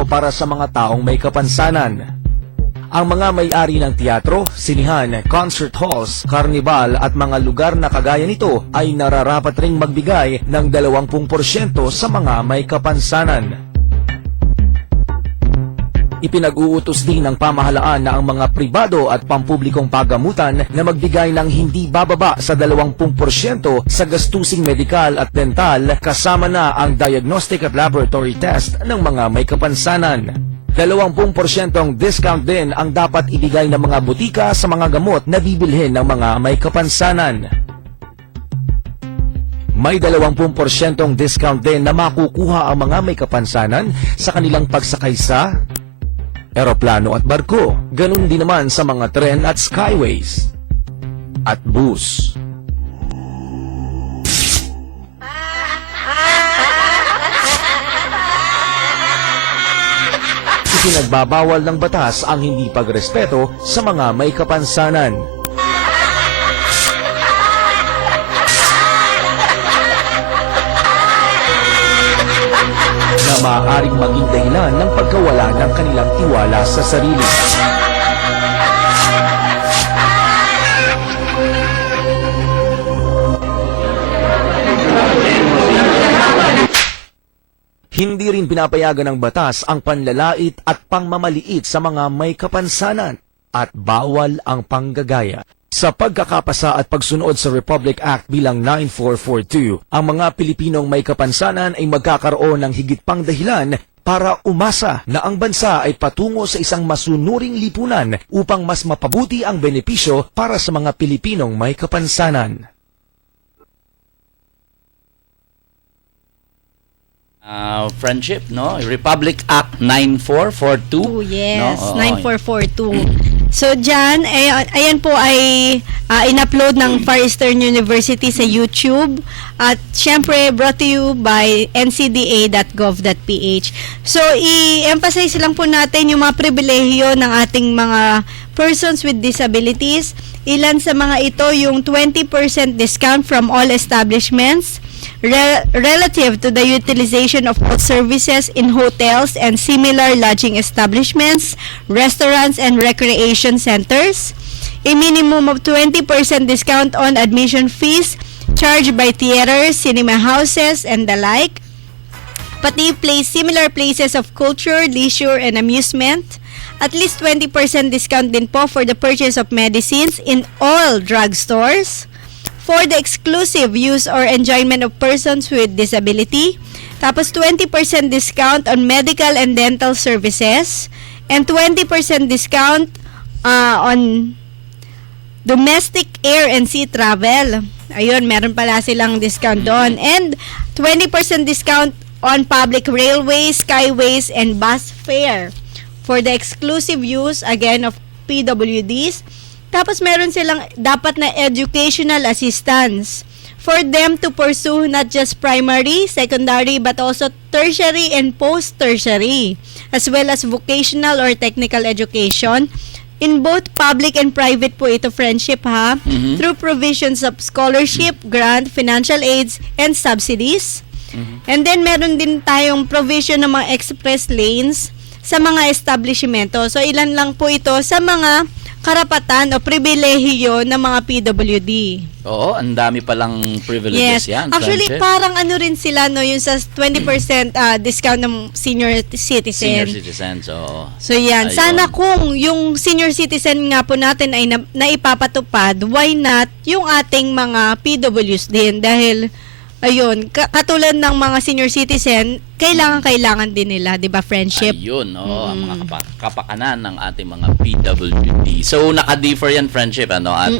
para sa mga taong may kapansanan. Ang mga may-ari ng teatro, sinihan, concert halls, karnibal at mga lugar na kagaya nito ay nararapat ring magbigay ng 20% sa mga may kapansanan. Ipinag-uutos din ng pamahalaan na ang mga pribado at pampublikong pagamutan na magbigay ng hindi bababa sa 20% sa gastusing medikal at dental kasama na ang diagnostic at laboratory test ng mga may kapansanan. 20% discount din ang dapat ibigay ng mga butika sa mga gamot na bibilhin ng mga may kapansanan. May 20% discount din na makukuha ang mga may kapansanan sa kanilang pagsakay sa eroplano at barko. Ganun din naman sa mga tren at skyways at bus. Ipinagbabawal ng batas ang hindi pagrespeto sa mga may kapansanan. Na maaaring maging dahilan ng pagkawala ng kanilang tiwala sa sarili. Hindi rin pinapayagan ng batas ang panlalait at pangmamaliit sa mga may kapansanan at bawal ang panggagaya. Sa pagkakapasa at pagsunod sa Republic Act bilang 9442, ang mga Pilipinong may kapansanan ay magkakaroon ng higit pang dahilan para umasa na ang bansa ay patungo sa isang masunuring lipunan upang mas mapabuti ang benepisyo para sa mga Pilipinong may kapansanan. Friendship, no? Republic Act 9442. Oh, yes, no? Oo, 9442. So, dyan, ayan po ay in-upload ng Far Eastern University sa YouTube. At, syempre, brought to you by ncda.gov.ph. So, i-emphasize lang po natin yung mga pribilehiyo ng ating mga persons with disabilities. Ilan sa mga ito yung 20% discount from all establishments, relative to the utilization of all services in hotels and similar lodging establishments, restaurants, and recreation centers. A minimum of 20% discount on admission fees charged by theaters, cinema houses, and the like. Pati similar places of culture, leisure, and amusement. At least 20% discount din po for the purchase of medicines in all drugstores. For the exclusive use or enjoyment of persons with disability. Tapos 20% discount on medical and dental services. and 20% discount on domestic air and sea travel. Ayun, meron pala silang discount doon. And 20% discount on public railways, skyways, and bus fare for the exclusive use, again, of PWDs. Tapos meron silang dapat na educational assistance for them to pursue not just primary, secondary, but also tertiary and post-tertiary, as well as vocational or technical education. In both public and private po ito, friendship, ha? Through provisions of scholarship, grant, financial aids, and subsidies. And then meron din tayong provision ng mga express lanes sa mga establishmento. So ilan lang po ito sa mga karapatan o pribilehiyo ng mga PWD. Oo, ang dami palang privileges yan. Actually, friendship. parang ano rin sila, no, yung sa 20% discount ng senior citizen. Senior citizens, oo. So yan, Ayun. sana kung yung senior citizen nga po natin ay naipapatupad, why not yung ating mga PWs din? Dahil, ayun, katulad ng mga senior citizen, kailangan din nila, di ba, friendship? Ayun, oo, ang mga kapakanan ng ating mga PWD. So, naka-differ yan, friendship, ano, at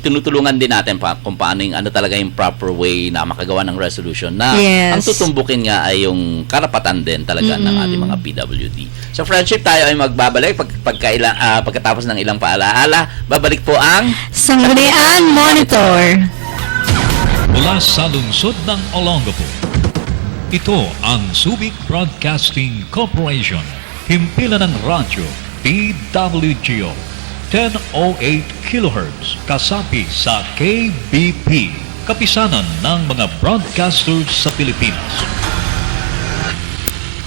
tinutulungan din natin kung paano yung, ano talaga yung proper way na makagawa ng resolution na ang tutumbukin nga ay yung karapatan din talaga ng ating mga PWD. So, friendship, tayo ay magbabalik pagkatapos ng ilang paalaala. Babalik po ang Sanggunian Monitor. Mula sa lungsod ng Olongapo, ito ang Subic Broadcasting Corporation. Himpilan ng radyo, DWGO, 1008 kHz, kasapi sa KBP, kapisanan ng mga broadcasters sa Pilipinas.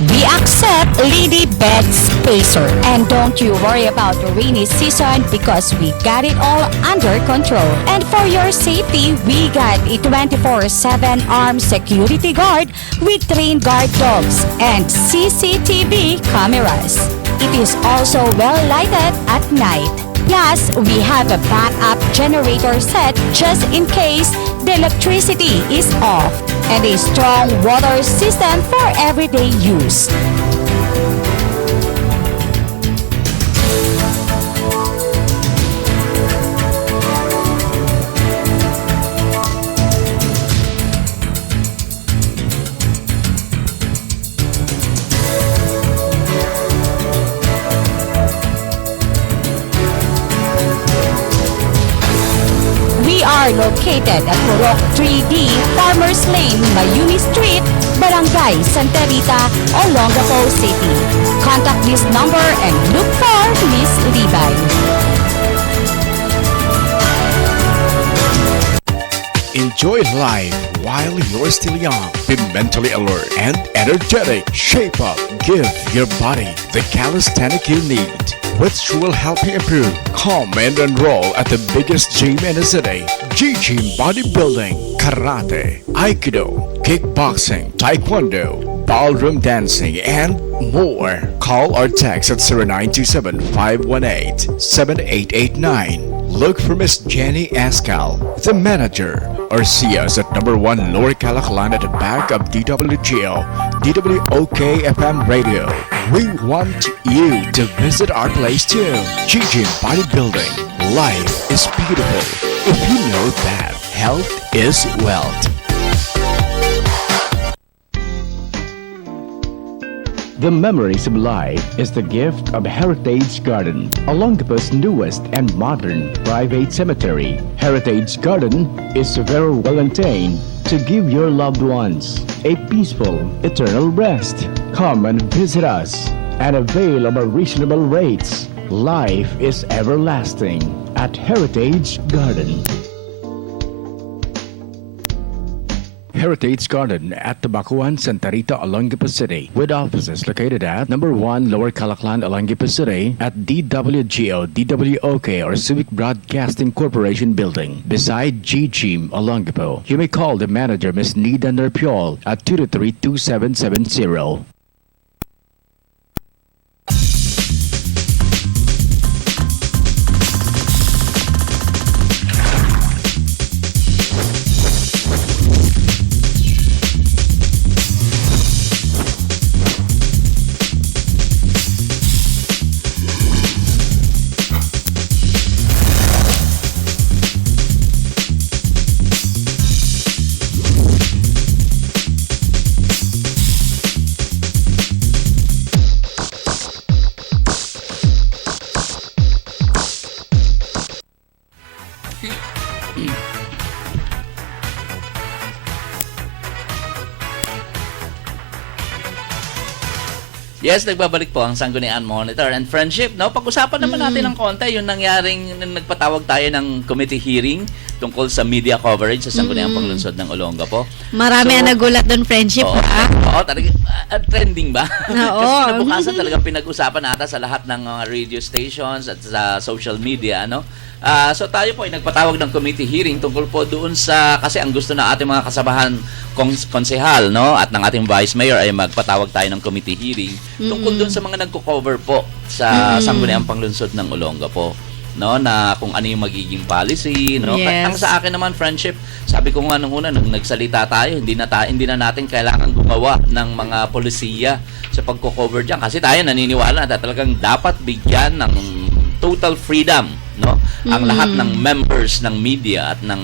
We accept Lady Bed Spacer, and don't you worry about the rainy season because we got it all under control. And for your safety, we got a 24/7 armed security guard with trained guard dogs and CCTV cameras. It is also well lighted at night. Plus, we have a backup generator set just in case the electricity is off, and a strong water system for everyday use. Located at Purok 3D, Farmers Lane, Mayumi Street, Barangay Santa Rita, Olongapo City. Contact this number and look for Miss Libay. Enjoy life while you're still young. Be mentally alert and energetic. Shape up. Give your body the calisthenic you need, which will help you improve. Come and enroll at the biggest gym in the city. G-Gym Bodybuilding, Karate, Aikido, Kickboxing, Taekwondo, Ballroom Dancing, and more. Call or text at 0927-518-7889. Look for Miss Jenny Ascal, the manager, or see us at number 1 Lower Calaclan at the back of DWGO, DWOK FM Radio. We want you to visit our place too. G-Gym Bodybuilding. Life is beautiful if you know that health is wealth. The memories of life is the gift of Heritage Garden, Olongapo's newest and modern private cemetery. Heritage Garden is very well maintained to give your loved ones a peaceful, eternal rest. Come and visit us and avail of our reasonable rates. Life is everlasting at Heritage Garden. Heritage Garden at Tabacuan, Santa Rita, Olongapo City, with offices located at number 1 Lower Calaclan, Olongapo City, at DWGO, DWOK, or Subic Broadcasting Corporation Building, beside G-Gym, Olongapo. You may call the manager, Ms. Nida Nerpiol, at 223-2770. Yes, nagbabalik po ang Sangguniang Monitor and Friendship. No, pag-usapan naman natin ng konti yung nangyaring nagpatawag tayo ng committee hearing tungkol sa media coverage sa Sangguniang Panglungsod ng Olongapo. Marami ang nagulat doon, friendship, Oo, ha? oo, talaga trending ba? Oo. Kasi kinabukasan talagang pinag-usapan ata sa lahat ng mga radio stations at sa social media, ano? So tayo po ay nagpatawag ng committee hearing tungkol po doon sa, kasi ang gusto ng ating mga kasabahan konsehal, no, at ng ating vice mayor ay magpatawag tayo ng committee hearing tungkol doon sa mga nagko-cover po sa Sangguniang Panglungsod ng Olongapo, no, na kung ano yung magiging policy, no. Yes. Ang sa akin naman, friendship, sabi ko nga nung una nung nagsalita tayo, hindi na natin kailangan gumawa ng mga polisiya sa pagko-cover diyan kasi tayo naniniwala na talagang dapat bigyan ng total freedom, no, ang lahat ng members ng media at ng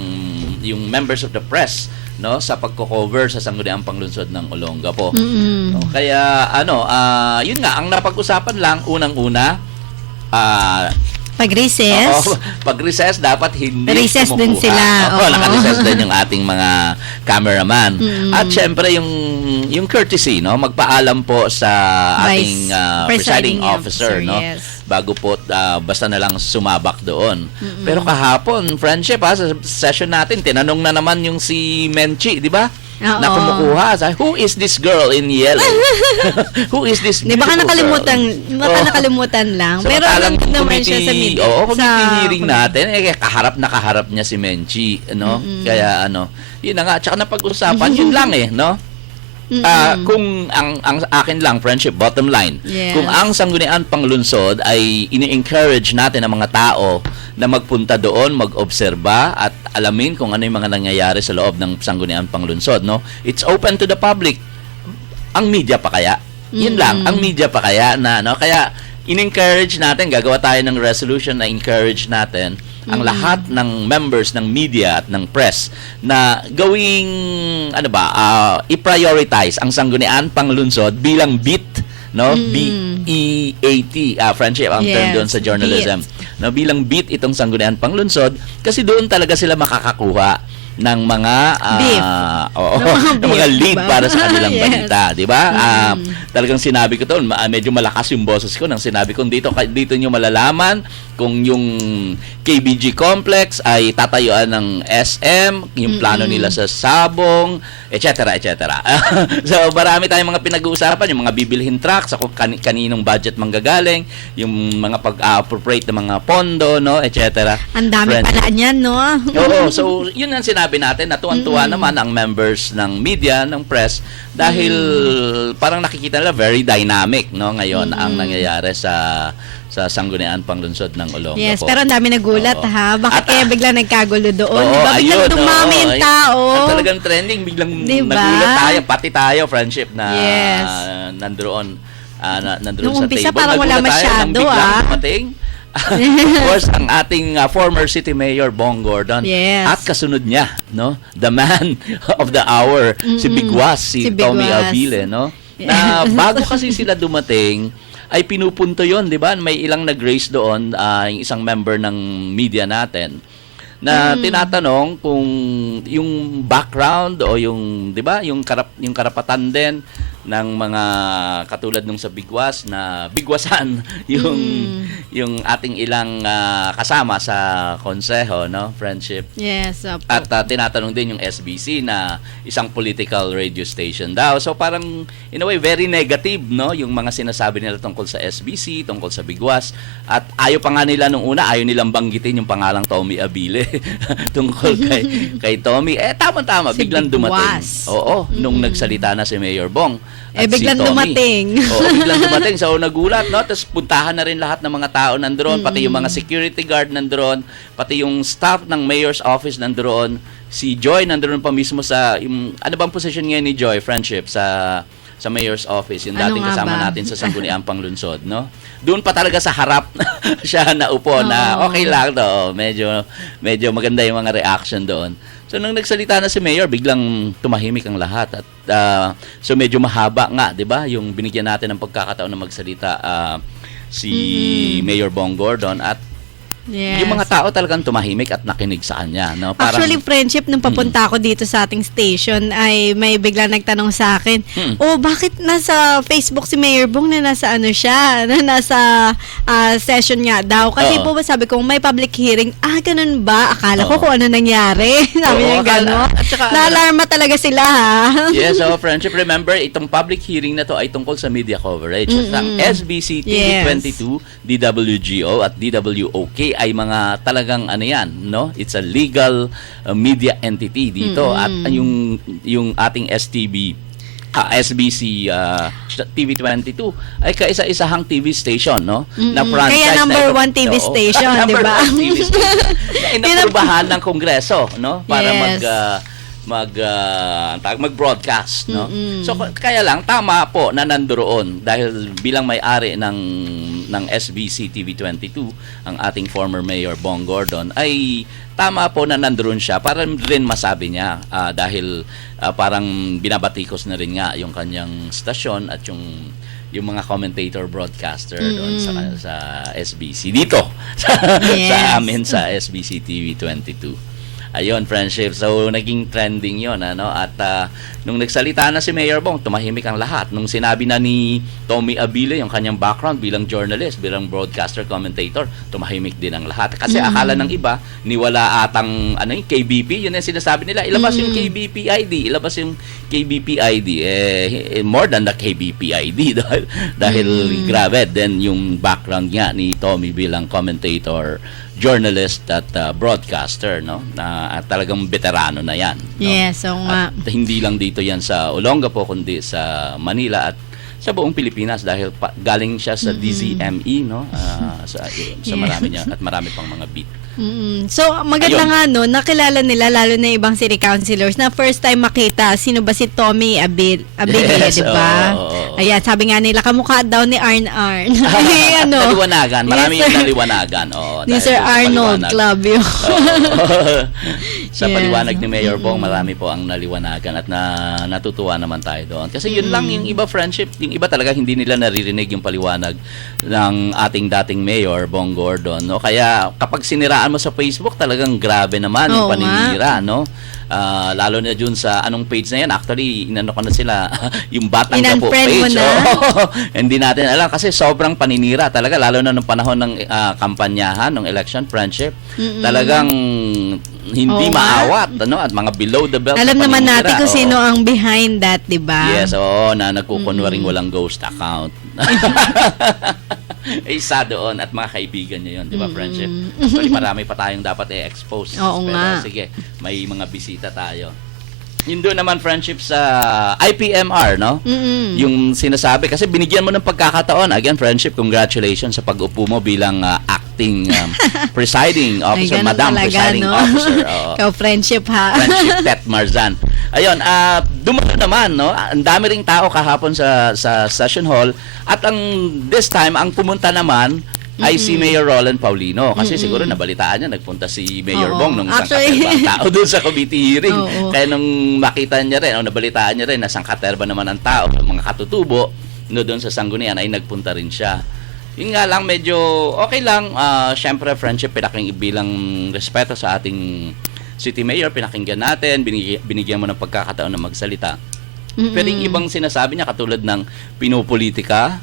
yung members of the press, no, sa pagko-cover sa Sangguniang Panglungsod ng Olongapo. No, kaya yun nga ang napag-usapan lang unang-una, Pag-recess. pag-recess dapat hindi Recess din kumukuha. sila. Oo. Naka-recess din yung ating mga cameraman. At syempre yung courtesy, no, magpaalam po sa ating presiding officer, no, yes. bago po basta na lang sumabak doon. Pero kahapon, friendship, sa session natin, tinanong na naman yung si Menchi, di ba? Oo. Na kumukuha. Who is this girl in yellow? Who is this Di baka beautiful nakalimutan, girl? baka nakalimutan lang. Pero Samantalang nandun naman siya sa media. committee hearing natin, kaharap niya si Menchi, no? Kaya yun na nga, tsaka napag-usapan, yun lang no? Kung ang akin lang, friendship, bottom line, Yes. kung ang Sangguniang Panglungsod ay ini-encourage natin ang mga tao na magpunta doon, mag-obserba at alamin kung ano yung mga nangyayari sa loob ng Sangguniang Panglungsod, no? It's open to the public. Ang media pa kaya? Yun lang, ang media pa kaya na, no? Kaya in-encourage natin, gagawa tayo ng resolution na encourage natin ang lahat ng members ng media at ng press na gawing i-prioritize ang Sangguniang Panglungsod bilang BEAT, no? BEAT, friendship ang term Yes, doon sa journalism. No, bilang BEAT itong Sangguniang Panglungsod kasi doon talaga sila makakakuha ng mga Beef. ng mga beef, lead diba? para sa kanilang Yes. balita, di ba? Talagang sinabi ko to, medyo malakas yung boses ko nang sinabi ko dito niyo malalaman kung yung KBG complex ay tatayuan ng SM, yung plano nila sa Sabong, etc. So marami tayong mga pinag-uusapan, yung mga bibilhin trucks, kung kaninong budget manggagaling, yung mga pag-appropriate ng mga pondo, no, etc. Ang dami pala niyan, no? Oo, so yun ang sinabi natin, natuwan-tuwa naman ang members ng media, ng press, dahil parang nakikita nila very dynamic, no, ngayon ang nangyayari sa Sangguniang Panglungsod ng Olongapo. Yes, pero ang dami nagulat, Oo. ha? Bakit kaya biglang nagkagulo doon? Oo, Diba? Biglang ayun, dumami yung ay, tao. talagang trending, biglang Diba? nagulat tayo, pati tayo, friendship, na Yes. nandoon Nung sa umpisa, table. parang wala Nagulat tayo masyado, nang biglang ah. dumating. Of course, ang ating former city mayor, Bong Gordon, Yes. at kasunod niya, no, the man of the hour, si Bigwas, si Tommy Bigwas. Abile, no, na bago kasi sila dumating, ay pinupunto yon, di ba? May ilang nag-raise doon, yung isang member ng media natin, na tinatanong kung yung background o yung, di ba, yung karapatan din ng mga katulad nung sa Bigwas na bigwasan yung ating ilang kasama sa konseho, no, friendship. Yes, opo. At tinatanong din yung SBC na isang political radio station daw. So parang in a way very negative, no, yung mga sinasabi nila tungkol sa SBC, tungkol sa Bigwas. At ayaw pa nga nila nung una, ayaw nilang banggitin yung pangalang Tommy Abile tungkol kay Tommy. Tama-tama, Si biglang dumating. Bigwas. Oo, nung nagsalita na si Mayor Bong. At biglang si Tommy. dumating. Oo, biglang dumating. So nagulat, no? Tapos puntahan na rin lahat ng mga tao nandoon, pati yung mga security guard nandoon, pati yung staff ng mayor's office nandoon. Si Joy nandoon pa mismo sa ano bang position ngayon ni Joy, friendship, sa mayor's office, yung Ano dating nga kasama ba? natin sa Sangguniang Panglungsod, no? Doon pa talaga sa harap siya naupo na okay lang to. Medyo maganda yung mga reaction doon. So nung nagsalita na si Mayor, biglang tumahimik ang lahat at so medyo mahaba nga, 'di ba? Yung binigyan natin ng pagkakataon na magsalita si Mayor Bong Gordon at Yes. yung mga tao talagang tumahimik at nakinig sa kanya. No? Parang, Actually, friendship, nung papunta ako dito sa ating station, ay may bigla nagtanong sa akin, bakit nasa Facebook si Mayor Bong na nasa ano siya, na nasa session nga daw? Kasi po, sabi ko, may public hearing. Ganun ba? Akala ko kung ano nangyari. Sabi niya gano'n. Na-alarma talaga sila, ha? Yes, so friendship, remember, itong public hearing na to ay tungkol sa media coverage. Ang SBC TV22, DWGO at DWOK ay mga talagang ano yan, no? It's a legal media entity dito. At yung ating SBC TV22 ay kaisa-isahang TV station, no? Na franchise Kaya number na ito. one TV station, di Number ba? one TV station na inaprubahan ng Kongreso, no? Para Yes. mag-broadcast, no? So kaya lang tama po na nandoon dahil bilang may-ari ng SBC TV22 ang ating former Mayor Bong Gordon ay tama po na nandoon siya para rin masabi niya dahil parang binabatikos na rin nga yung kanyang stasyon at yung mga commentator broadcaster doon sa SBC dito sa amin sa SBC TV22. Ayun, friendship. So, naging trending yon, ano? At nung nagsalita na si Mayor Bong, tumahimik ang lahat. Nung sinabi na ni Tommy Abile yung kanyang background bilang journalist, bilang broadcaster, commentator, tumahimik din ang lahat. Kasi akala ng iba, niwala atang KBP, yun ang sinasabi nila. Ilabas yung KBP ID, ilabas yung KBP ID. More than the KBP ID dahil grabe. Then, yung background nga ni Tommy bilang commentator, journalist at broadcaster, no? At talagang veterano na yan. No? Yes, so nga. At hindi lang dito yan sa Olongapo, kundi sa Manila at sa buong Pilipinas dahil galing siya sa DZME, no? Sa marami niya at marami pang mga beat. So, maganda nga, no? Nakilala nila, lalo na ibang city councilors, na first time makita, sino ba si Tommy Abile, Yes, di ba? Ayan, sabi nga nila, kamukha daw ni Arn. Naliwanagan. Marami yung naliwanagan. Ni Sir Arnold Club yun. Sa paliwanag ni Mayor Bong, marami po ang naliwanagan at natutuwa naman tayo doon. Kasi yun lang yung iba, friendship, yung iba talaga hindi nila naririnig yung paliwanag ng ating dating Mayor, Bong Gordon. No? Kaya kapag siniraan mo sa Facebook, talagang grabe naman yung paninira, no? Lalo na dun sa anong page na yan. Actually, inano ko na sila yung Batang Gapo page. Mo na? Hindi natin alam kasi sobrang paninira talaga, lalo na nung panahon ng kampanyahan, ng election, friendship. Talagang hindi maawat, ano? At mga below the belt. Alam naman natin kung sino ang behind that, di ba? Yes, na nagkukunwaring walang ghost account. Isa doon at mga kaibigan niya yun, di ba, friendship? Actually, marami pa tayong dapat i-expose. Oo pero nga. sige, may mga bisita tayo. Yun doon naman, friendship, sa IPMR, no? Yung sinasabi, kasi binigyan mo ng pagkakataon. Again, friendship, congratulations sa pag-upo mo bilang acting presiding officer, Madam Presiding Officer. Ikaw, friendship, ha? Friendship Tet Marzan. Ayun, dumalo naman, no? Ang dami ring tao kahapon sa session hall at this time ang pumunta naman ay si Mayor Roland Paulino kasi siguro nabalitaan niya nagpunta si Mayor Bong nung sangkaterbang tao doon sa committee hearing. Kaya nung makita niya rin, nabalitaan niya rin na sangkaterba naman ang tao, mga katutubo no, doon sa Sangguniang ay nagpunta rin siya. Yun nga lang, medyo okay lang. Syempre, friendship, bilang respeto sa ating City Mayor, pinakinggan natin, binigyan mo ng pagkakataon na magsalita. Pero yung ibang sinasabi niya, katulad ng pinopolitika,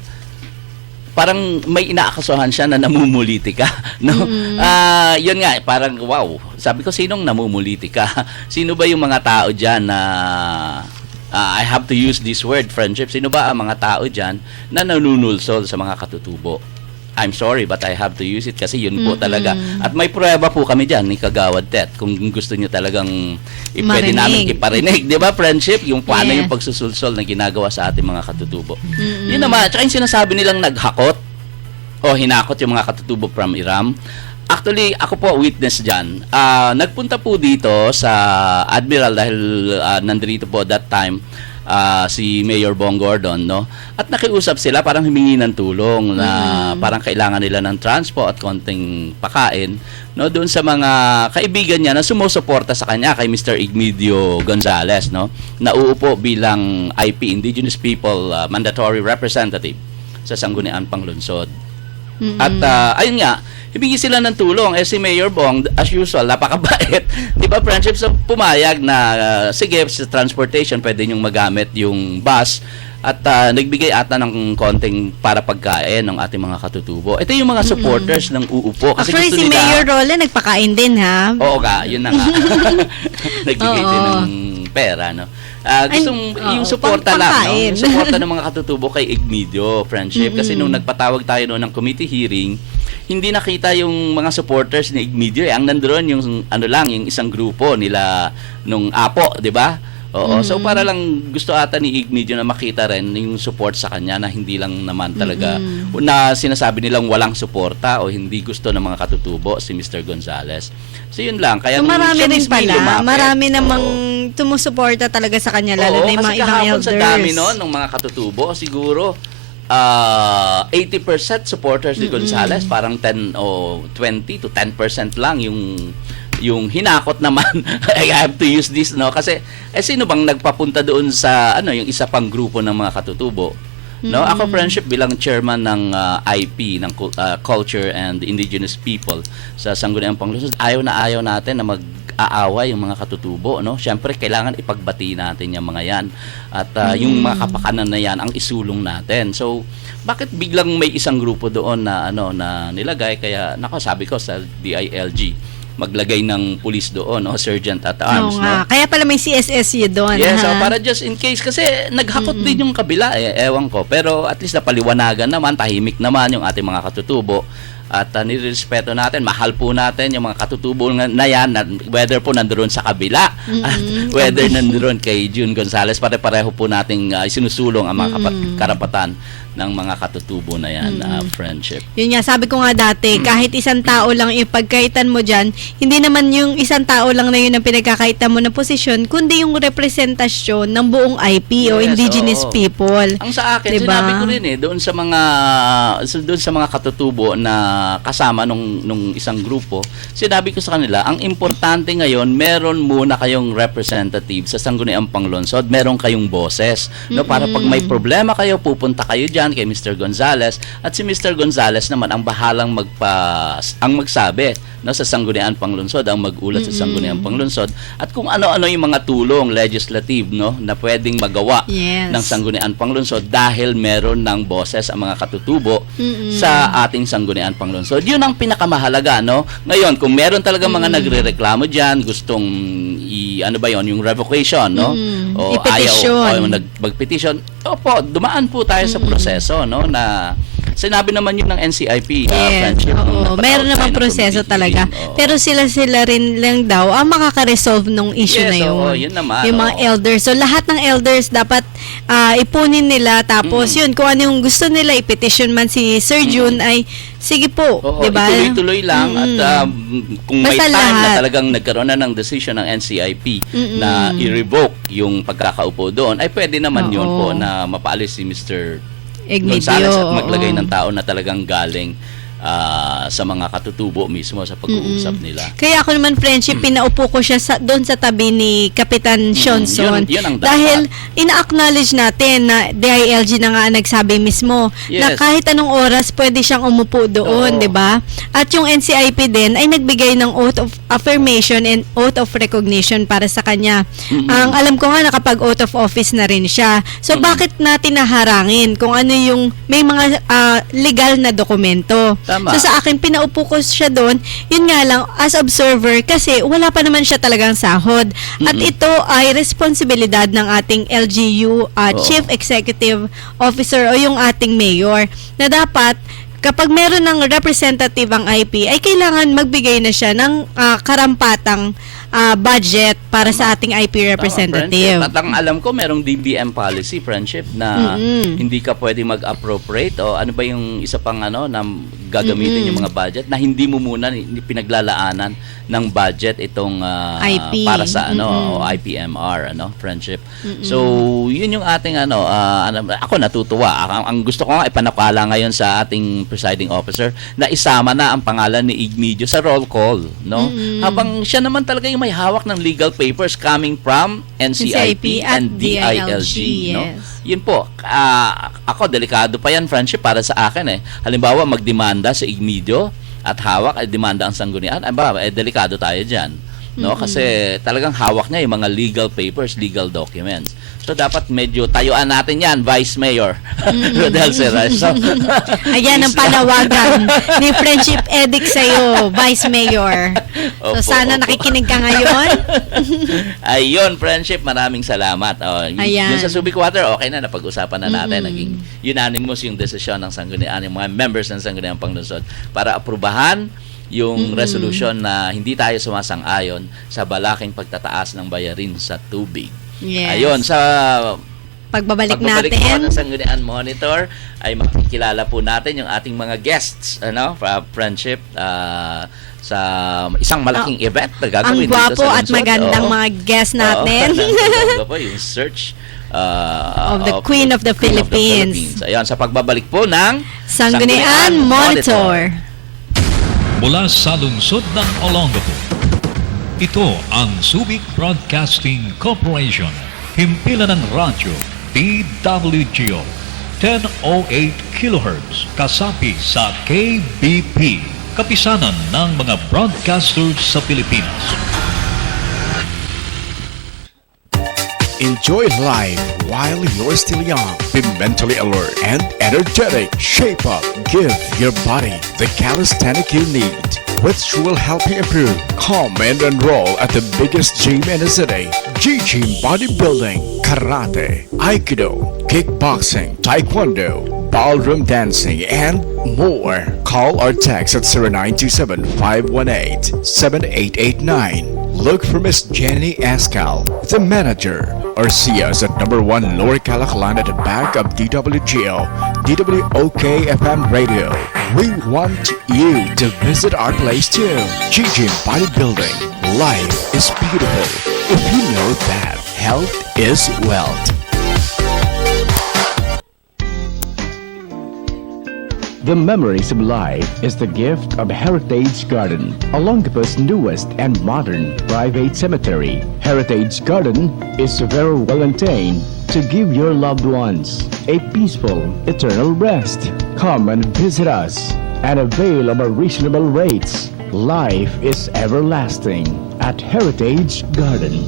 parang may inaakasuhan siya na namumulitika. No? Yun nga, parang wow. Sabi ko, sinong namumulitika? Sino ba yung mga tao dyan na I have to use this word, friendship. Sino ba ang mga tao dyan na nanunulsol sa mga katutubo? I'm sorry, but I have to use it kasi yun po talaga. At may pruweba po kami dyan ni Kagawad Tet kung gusto niyo talagang pwede namin iparinig. Di ba, friendship? Yung paano yung pagsusulsol na ginagawa sa ating mga katutubo. Yun naman. At saka yung sinasabi nilang naghakot o hinakot yung mga katutubo from Iram. Actually, ako po witness dyan. Nagpunta po dito sa Admiral dahil nandito po that time si Mayor Bong Gordon, no? At nakiusap sila, parang humingi ng tulong na parang kailangan nila ng transpo at konting pakain, no? Doon sa mga kaibigan niya na sumusuporta sa kanya kay Mr. Igmedio Gonzales, no? Na uupo bilang IP, Indigenous People Mandatory Representative sa Sangguniang Panglungsod. At ayun nga, ibigay sila ng tulong. Si Mayor Bong, as usual, napakabait. Di ba, friendship? So, pumayag na, sige, sa transportation, pwede nyong magamit yung bus. At nagbigay ata ng konting para pagkain ng ating mga katutubo. Ito yung mga supporters ng uupo. Kasi Actually, gusto si nila, Mayor Rolla nagpakain din, ha? Oo ka, yun na nga. Nagbigay din ng pera, no? Yung suporta lang, no? pangkain. Yung suporta ng mga katutubo kay Igmedio, friendship. Kasi nung nagpatawag tayo noon ng committee hearing, hindi nakita yung mga supporters ni Igmedio. Ang nandoon yung yung isang grupo nila nung Apo, 'di ba? Oo. So para lang gusto ata ni Igmedio na makita rin yung support sa kanya na hindi lang naman talaga na sinasabi nilang walang suporta o hindi gusto ng mga katutubo si Mr. Gonzales. So yun lang. Kaya So, marami siya rin mismo pala. lumapit. Marami namang tumusuporta talaga sa kanya, lalo na yung mga kasi ibang kahapon elders. sa dami noon ng mga katutubo, siguro 80% supporters ni Gonzales, parang 10 o 20 to 10% lang yung hinakot naman. I have to use this, no? Kasi sino bang nagpapunta doon sa yung isa pang grupo ng mga katutubo? No, ako friendship bilang chairman ng IP ng Culture and Indigenous People sa Sangguniang Panglusod, ayaw natin na mag-aaway yung mga katutubo, no? Syempre kailangan ipagbati natin yung mga yan at yung mga kapakanan na yan ang isulong natin. So bakit biglang may isang grupo doon na na nilagay, kaya sabi ko sa DILG maglagay ng police doon, sergeant at arms, Oo nga. no? Kaya pala may CSSU doon. Yes, ha? para just in case. Kasi naghakot din yung kabila, ewan ko. Pero at least napaliwanagan naman, tahimik naman yung ating mga katutubo. At nirespeto natin, mahal po natin yung mga katutubo na yan, whether po nandoon sa kabila, at whether nandoon kay June Gonzales, pare-pareho po nating sinusulong ang mga karapatan ng mga katutubo na yan, friendship. Yun nga, sabi ko nga dati, kahit isang tao lang ipagkaitan mo dyan, hindi naman yung isang tao lang na yun ang pinagkakaitan mo na posisyon, kundi yung representasyon ng buong IP o Yes, indigenous oo. people. Ang sa akin, Diba? sinabi ko rin doon sa mga katutubo na kasama nung isang grupo, sinabi ko sa kanila, ang importante ngayon, meron muna kayong representative sa Sangguniang Panglungsod, meron kayong boses, no, para pag may problema kayo, pupunta kayo diyan kay Mr. Gonzales, at si Mr. Gonzales naman ang bahalang magsabi, no, sa Sangguniang Panglungsod, ang mag-ulat sa Sangguniang Panglungsod, at kung ano-ano yung mga tulong legislative, no, na pwedeng magawa Yes. ng Sangguniang Panglungsod dahil meron ng boses ang mga katutubo sa ating Sangguniang Panglungsod. Yun ang pinakamahalaga, no? Ngayon, kung meron talaga mga nagrereklamo diyan, gustong yung revocation, no? O I-petition. ayaw magpetition. Opo, dumaan po tayo sa proseso, no, na sinabi naman yun ng NCIP, Yes, friendship. oo. Meron namang proseso talaga. Pero sila rin lang daw ang makaka-resolve nung issue Yes, na yun. oo, yun naman, Yung mga oo. elders. So, lahat ng elders dapat ipunin nila. Tapos, yun, kung ano yung gusto nila, i-petition man si Sir June, ay sige po. Oo, diba? ituloy-tuloy lang at kung may Basta time na lahat. talagang nagkaroon na ng decision ng NCIP na i-revoke yung pagkakaupo doon, ay pwede naman yun Oo. po na mapaalis si Mr. Egmedio, Gonzales at maglagay oo. ng tao na talagang galing sa mga katutubo mismo sa pag-uusap nila. Kaya ako naman, friendship, pinaupo ko siya doon sa tabi ni Kapitan Shonson. Yun ang dapat. Dahil ina-acknowledge natin na DILG na nga nagsabi mismo na Yes. kahit anong oras pwede siyang umupo doon, Oo. 'di ba? At yung NCIP din ay nagbigay ng oath of affirmation and oath of recognition para sa kanya. Ang alam ko nga nakapag-oath of office na rin siya. So bakit natin naharangin kung ano yung may mga legal na dokumento? Tama. So sa akin, pinaupo ko siya doon. Yun nga lang, as observer, kasi wala pa naman siya talagang sahod. At ito ay responsibilidad ng ating LGU Chief Executive Officer o yung ating mayor na dapat kapag meron ng representative ang IP, ay kailangan magbigay na siya ng karampatang budget para sa ating IP representative. At ang alam ko, merong DBM policy, friendship, na hindi ka pwede mag-appropriate o ano ba yung isa pang na gagamitin yung mga budget na hindi mo muna pinaglalaanan ng budget itong IP. para sa o IPMR, friendship. So, yun yung ating ako natutuwa. Ang gusto ko nga ipanakala ngayon sa ating presiding officer na isama na ang pangalan ni Igmedio sa roll call, no? Habang siya naman talaga yung may hawak ng legal papers coming from NCIP and DILG, no? yes. yun po, ako, delikado pa yan, friendship, para sa akin eh. Halimbawa, magdemanda sa Igmedio at hawak ay demanda ang sanggunian, delikado tayo dyan. No? Kasi talagang hawak niya yung mga legal papers, legal documents. So, dapat medyo tayuan natin yan, Vice Mayor Rodel Serra. So, Ayan ang panawagan ni Friendship Edict sa'yo, Vice Mayor. So, sana nakikinig ka ngayon. Ayun, Friendship, maraming salamat. Ayan. Yung sa Subic Water, okay na, napag-usapan na natin. Naging unanimous yung desisyon ng sanggunian, yung mga members ng sanggunian Panglunsod para aprubahan yung resolution na hindi tayo sumasang-ayon sa balaking pagtataas ng bayarin sa tubig. Yes. Ayun, sa Pagbabalik po natin. ng Sanggunian Monitor ay makikilala po natin yung ating mga guests, Friendship, sa isang malaking event na Ang gagawin dito gwapo sa at lungsod. magandang mga guests natin. Po, yung search of the Queen of the Philippines. Ayun, sa pagbabalik po ng Sanggunian Monitor. Mula sa lungsod ng Olongapo, ito ang Subic Broadcasting Corporation. Himpilan ng radyo, DWGO, 1008 kHz, kasapi sa KBP, kapisanan ng mga broadcasters sa Pilipinas. Enjoy life while you're still young. Be mentally alert and energetic. Shape up. Give your body the calisthenic you need, which will help you improve. Come and enroll at the biggest gym in the city. G-Gym Bodybuilding, Karate, Aikido, Kickboxing, Taekwondo, Ballroom Dancing, and more. Call or text at 0927-518-7889. Look for Miss Jenny Ascal, the manager, or see us at number 1 Lower Calaclan at the back of DWGO, DWOK FM Radio. We want you to visit our place too. G-Gym Bodybuilding. Life is beautiful if you know that health is wealth. The memories of life is the gift of Heritage Garden, Olongapo's newest and modern private cemetery. Heritage Garden is very well maintained to give your loved ones a peaceful, eternal rest. Come and visit us and avail of our reasonable rates. Life is everlasting at Heritage Garden.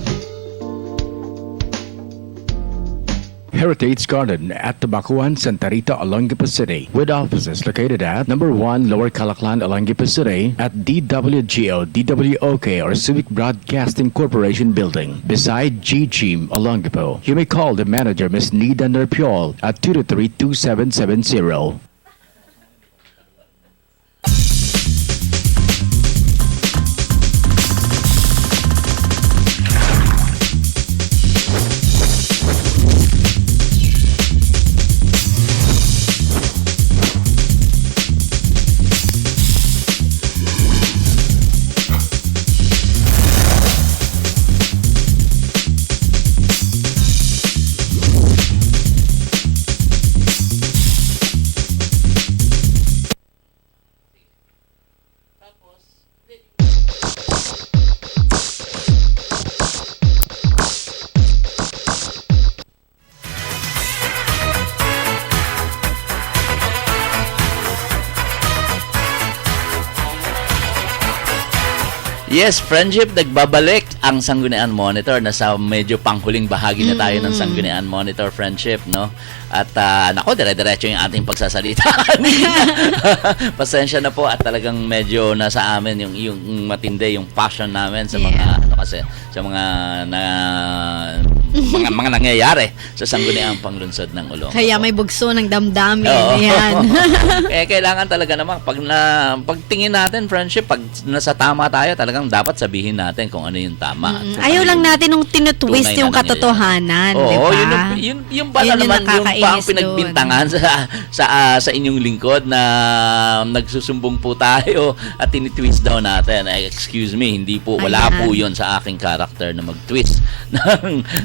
Heritage Garden at Tabacuan, Santa Rita, Olongapo City, with offices located at number 1 Lower Calaclan, Olongapo City, at DWGO, DWOK, or Civic Broadcasting Corporation Building, beside G-Gym, Olongapo. You may call the manager, Ms. Nida Nerpiol, at 223-2770. Yes, Friendship, nagbabalik ang Sanggunian Monitor. Nasa medyo panghuling bahagi na tayo ng Sanggunian Monitor, Friendship, no? At nako, dire-diretso yung ating pagsasalita. Pasensya na po at talagang medyo nasa amin yung matindi, yung passion namin sa mga kasi sa mga mga nangyayari sa Sangguniang Panglunsod ng Olongapo. Kaya may bugso ng damdamin. Oo. Ayan. Kailangan talaga naman pagtingin natin, Friendship, pag nasa tama tayo, talagang dapat sabihin natin kung ano yung tama. Ayaw lang natin nung tinutwist tunay yung na katotohanan, Oo, di ba? yung pala Yun yung naman, yung pa ang nakakainis pinagbintangan sa inyong lingkod na nagsusumbong po tayo at tinitwist daw natin. Excuse me, hindi po, wala po yun sa aking character na mag-twist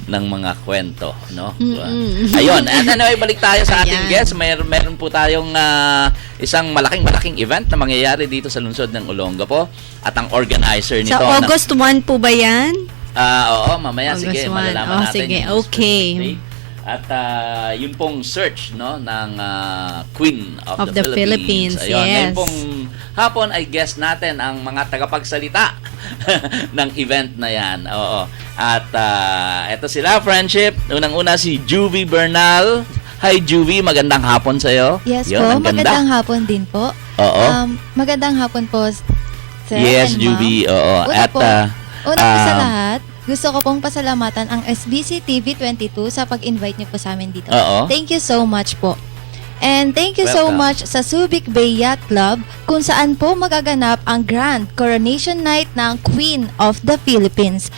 ng mga kwento, no? Ayun, and anyway, balik tayo sa ating guest. Meron po tayong isang malaking event na mangyayari dito sa lungsod ng Olongapo at ang organizer nito. Sa August 1 po ba yan? Oo, mamaya August sige, 1. malalaman natin. Sige, yung okay. specific date. At yun pong search no ng Queen of the Philippines, Ayun, yes. ngayon pong hapon ay guest natin ang mga tagapagsalita ng event na yan. Oo. At eto sila, friendship. Unang-una si Juvie Bernal. Hi Juvie, magandang hapon sa iyo. Yes Yun, po, ang ganda. magandang hapon din po. Oo. Magandang hapon po, sir Yes, and ma'am. Juvie. Oo. Una At po sa lahat, gusto ko pong pasalamatan ang SBC TV22 sa pag-invite niyo po sa amin dito. Oo. Thank you so much po. And thank you so Welcome. much sa Subic Bay Yacht Club kung saan po magaganap ang Grand Coronation Night ng Queen of the Philippines.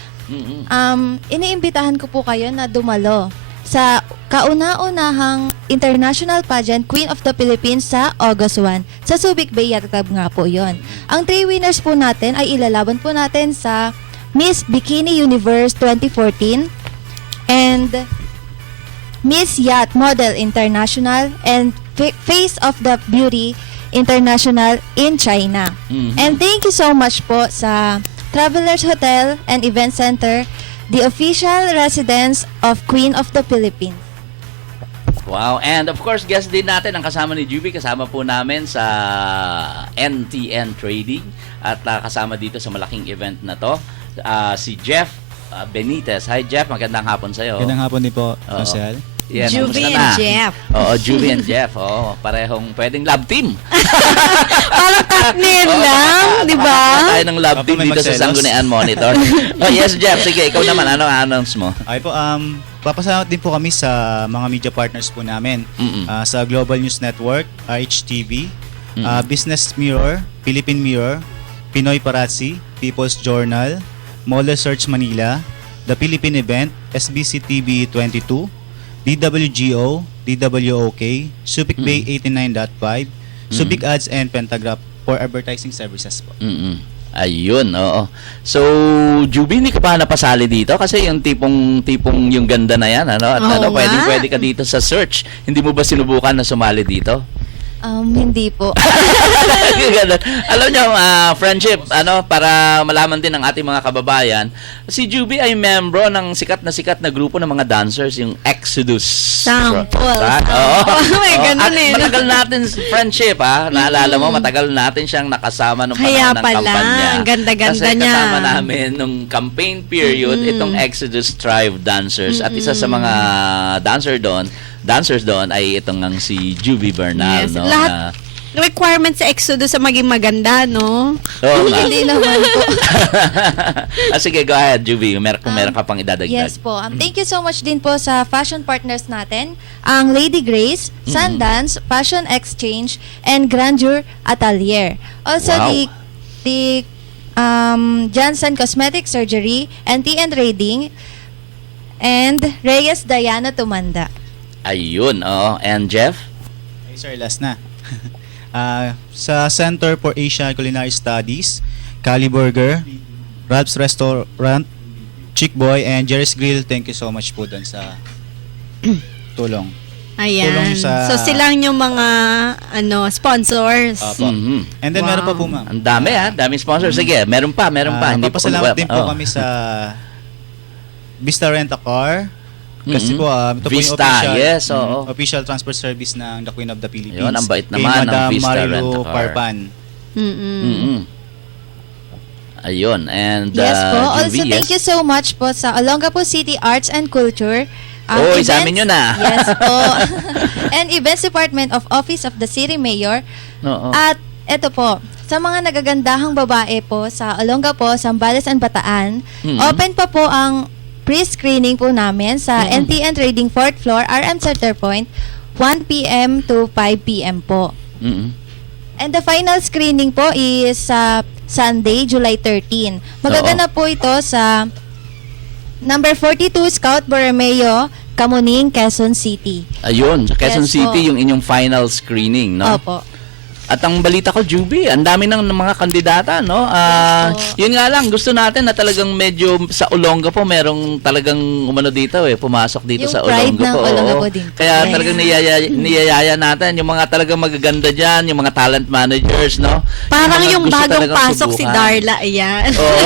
Iniimbitahan ko po kayo na dumalo sa kauna-unahang international pageant Queen of the Philippines sa August 1. Sa Subic Bay Yacht Club nga po yon. Ang 3 winners po natin ay ilalaban po natin sa Miss Bikini Universe 2014 and Miss Yacht Model International and Face of the Beauty International in China. And thank you so much po sa Travelers Hotel and Event Center, the official residence of Queen of the Philippines. Wow. And of course, guest din natin ang kasama ni Juvie. Kasama po namin sa NTN Trading. At kasama dito sa malaking event na to, si Jeff Benitez. Hi Jeff, magandang hapon sa'yo. Magandang hapon din po, Oo. Marcel. Yan, Juvie kumusta and na? Jeff. Oo, Juvie and Jeff. Oo, parehong pwedeng love team. Parang katnil lang, di ba? Tayo ng love Baka team may dito sa magselos. Sanggunian Monitor. Oh, yes, Jeff. Sige, ikaw naman. Ano ang announce mo? Okay po, papasalamat din po kami sa mga media partners po namin. Sa Global News Network, RHTV, Business Mirror, Philippine Mirror, Pinoy Parazzi, People's Journal, Mole Search Manila, The Philippine Event, SBC TV 22, DWGO, DWOK, Subic Bay 89.5, Subic Ads and Pentagraph for advertising services po. Ayun, oo. So, Juvie, hindi ka pa napasali dito kasi yung tipong yung ganda na yan, ano? At Oo nga. pwede ka dito sa search. Hindi mo ba sinubukan na sumali dito? Hindi po. Ganun. Alam niyo, friendship, para malaman din ng ating mga kababayan, si Juvie ay membro ng sikat na grupo ng mga dancers, yung Exodus. Sample. Oo. May ganun At eh. matagal natin friendship, naalala mo, matagal natin siyang nakasama nung Kaya panahon ng pala, kampanya. ang ganda-ganda Kasi niya. kasama namin nung campaign period, itong Exodus Tribe dancers. At isa sa mga dancers doon ay itong ang si Juvie Bernal. Yes. No, Lahat requirements sa Exodus sa maging maganda, no? Oo nga. Hindi naman po. Sige, go ahead, Juvie. Kung meron ka pang idadagdag. Yes po. Thank you so much din po sa fashion partners natin, ang Lady Grace, Sundance, Fashion Exchange, and Grandeur Atelier. Also, Wow. the Johnson Cosmetic Surgery, NTN Trading, and Reyes Diana Tumanda. Ayun, oo. And Jeff? Okay, sir, last na. Sa Center for Asian Culinary Studies, Cali Burger, Ralph's Restaurant, Chick Boy, and Jerry's Grill, thank you so much po dun sa tulong. Ayan. Tulong sa- So silang yung mga sponsors. Opo. And then meron pa po, ma'am. Ang dami daming sponsor. Sige, meron pa. Hindi Papasalamat din po Oo. kami sa Vista Rent a Car. Kasi po, ito po yung Vista, official, yes, oo. official transfer service ng The Queen of the Philippines. Yun, ang bait Kay naman ng Madam Vista Marilu Rent a Car. Parpan. Ayun. And Yes po. Also, Juvie, thank you so much po sa Olongapo City Arts and Culture. Oy, sa amin yun Yes po. And Events Department of Office of the City Mayor. Oo. At eto po, sa mga nagagandahang babae po sa Olongapo, Zambales and Bataan, open pa po ang pre-screening po namin sa NTN Trading 4th floor, RM Center Point, 1 p.m. to 5 p.m. po. And the final screening po is sa Sunday, July 13. Magaganap po ito sa number 42 Scout Borromeo, Kamuning, Quezon City. Ayun, sa Quezon Yes City po. yung inyong final screening, no? Opo. At ang balita ko, Juvie, ang dami ng mga kandidata, no? Yun nga lang, gusto natin na talagang medyo sa Olongapo, merong talagang dito pumasok dito Yung sa pride Olongapo. ng oo. Olongapo din po. Kaya Yes. talagang niyayaya natin yung mga talagang magaganda dyan, yung mga talent managers, no? Parang mga yung gusto bagong talagang pasok si subukan. Darla, ayan. Oo.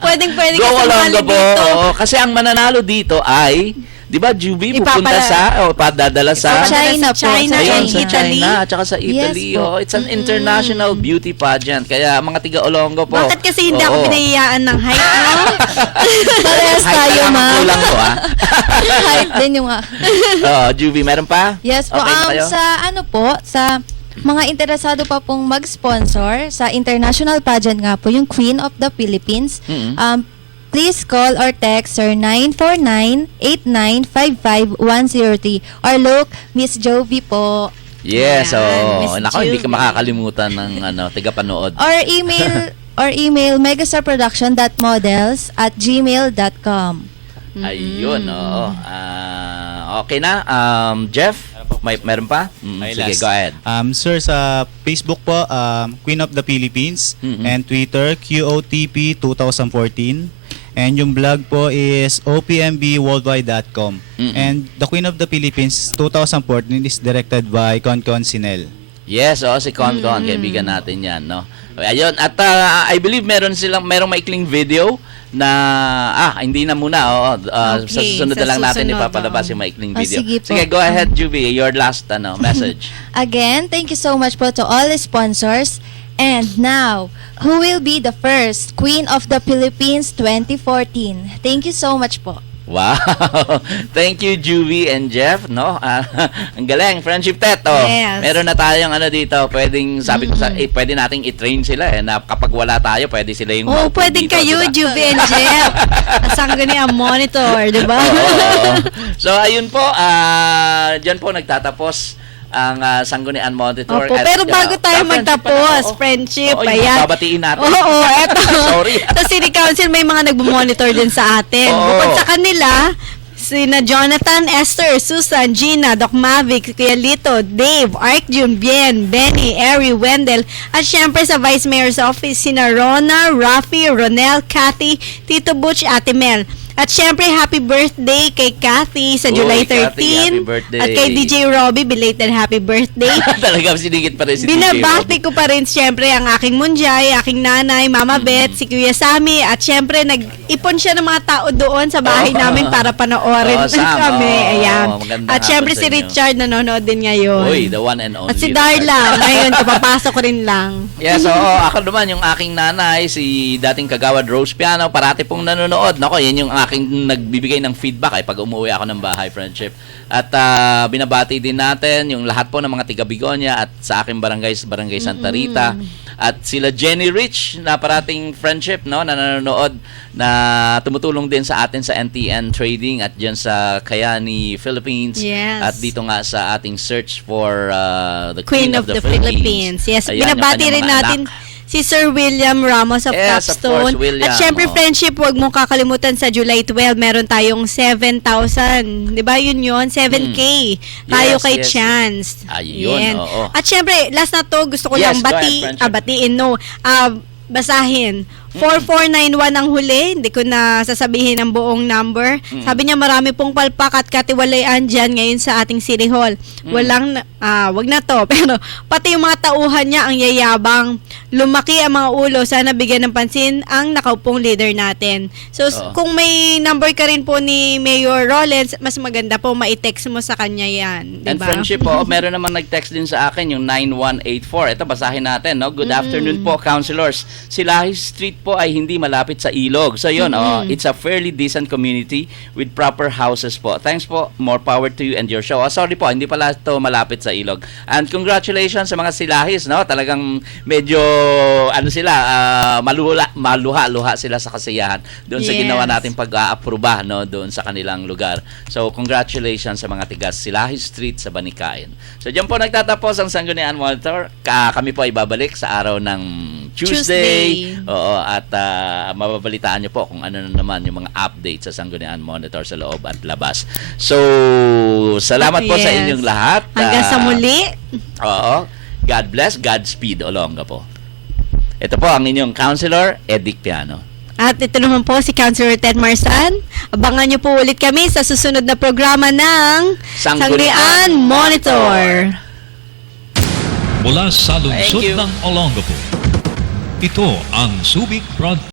Pwedeng Go ka sumali Olongapo. dito. Oo, kasi ang mananalo dito ay Di ba, Juby, Ipapala- padadala sa China po. China Ayun, and sa Italy. China at saka sa Italy. Yes po. Oh, it's an international beauty pageant. Kaya mga tiga-Olongo po. Bakit kasi hindi ako Oo. pinahihiyaan ng height, no? Parehas Height tayo, na lang ang ma'am. kulang ko, ah. Height din yung... Oh, Juby, meron pa? Yes po, Okay na kayo? sa mga interesado pa pong mag-sponsor sa international pageant nga po, yung Queen of the Philippines, please call or text sir 949-8955-103 or look, Miss Jovi po. Yes, Ayan, Miss nako, hindi ka Juby. makakalimutan ng tiga-panood. Or email megastarproduction.models@gmail.com. Ayun, oo. Okay na. Jeff, meron pa? Okay, Sige, last. go ahead. Sir, sa Facebook po, Queen of the Philippines, and Twitter, QOTP 2014. And yung blog po is opmbworldwide.com. And the Queen of the Philippines 2014 is directed by Concon Sinel. Yes, si Concon, kaibigan natin 'yan, no. Ayun, at I believe merong maikling video na hindi na muna, sa Okay, susunod na sa lang natin susunod, ipapalabas yung maikling video. Sige po. Sige, go ahead, Juby, your last message. Again, thank you so much po to all the sponsors. And now, who will be the first Queen of the Philippines 2014? Thank you so much po. Wow. Thank you, Juvie and Jeff, no? Ang galing, friendship tet. Yes. Meron na tayong dito, pwedeng sabi ko pwede nating i-train sila na kapag wala tayo, pwede sila yung Oo, maupo pwedeng dito, kayo, diba? Juve and Jeff. Sangguniang Monitor, di ba? Oo. So ayun po, diyan po nagtatapos ang Sanggunian Monitor. Opo, pero bago tayo magtapos, friendship, ayan. Babatiin natin. Oo, eto. Sorry. Sa City Council, may mga nagmamonitor din sa atin. Oo. Bukod sa kanila, sina Jonathan, Esther, Susan, Gina, Doc Mavic, Kuya Lito, Dave, Arjun, Bien, Benny, Eri, Wendell, at syempre sa Vice Mayor's Office, sina Rona, Rafi, Ronel, Cathy, Tito Butch, Ate Mel. At syempre, happy birthday kay Cathy sa July 13. Cathy, happy birthday. At kay DJ Robbie, belated happy birthday. Talagang sinigit pa rin si DJ Binabati ko pa rin syempre ang aking munjay, aking nanay, Mama Beth, si Kuya Sammy, at syempre nag-ipon siya ng mga tao doon sa bahay namin para panoorin Sam, kami. Ayan. magandang At syempre hapon si sa inyo. Richard nanonood din ngayon. Uy, the one and only. At si Darla, ngayon kapapasok ko rin lang. Yes, ako naman yung aking nanay, si dating kagawad Rose Piano, parati pong nanonood. Nako, yan yung aking nagbibigay ng feedback pag umuwi ako ng bahay, friendship. At binabati din natin yung lahat po ng mga tiga Bigonia at sa aking barangay Santa Rita. At sila Jenny Rich na parating friendship, no, na nanonood, na tumutulong din sa atin sa NTN Trading at diyan sa Kayani, Philippines. Yes. At dito nga sa ating search for the Queen of the Philippines. Yes, Ayan, binabati yung rin kanyang mga natin anak. si Sir William Ramos of Yes, of Capstone. course, William. At syempre, friendship, huwag mong kakalimutan sa July 12, meron tayong 7,000. Di ba yun? 7K. Tayo Yes, kay yes. Chance. Ayun, Yan. oo. At syempre, last na to, gusto ko Yes, lang go ahead, friendship. batiin, no. Basahin. 4491 ang huli. Hindi ko na sasabihin ang buong number. Sabi niya marami pong palpak at katiwalayan dyan ngayon sa ating City Hall. Walang, wag na to. Pero pati yung mga tauhan niya ang yayabang. Lumaki ang mga ulo. Sana bigyan ng pansin ang nakaupong leader natin. So, kung may number ka rin po ni Mayor Rollins, mas maganda po ma-text mo sa kanya yan. And Diba? friendship po, meron naman nag-text din sa akin yung 9184. Ito, basahin natin, no? Good afternoon po, councilors. Silahi Street po ay hindi malapit sa ilog. So yun, it's a fairly decent community with proper houses po. Thanks po, more power to you and your show. Sorry po, hindi pala ito malapit sa ilog. And congratulations sa mga silahis, no? Talagang medyo, maluha-luha sila sa kasiyahan doon sa Yes. ginawa nating pag-aaproba, no? Doon sa kanilang lugar. So congratulations sa mga tigas Silahis Street sa Banikain. So diyan po nagtatapos ang Sanggunian Monitor. Kami po ay babalik sa araw ng Tuesday. Oo, at mababalitaan nyo po kung ano na naman yung mga updates sa Sanggunian Monitor sa loob at labas. So, salamat po sa inyong lahat. Hanggang sa muli. Oo. God bless, Godspeed, Olonga po. Ito po ang inyong counselor, Edic Piano. At ito naman po si Councilor Ted Marsan. Abangan niyo po ulit kami sa susunod na programa ng Sanggunian Monitor. Mula sa lungsod Thank you. ng Olongapo, ito ang Subic Broadcast.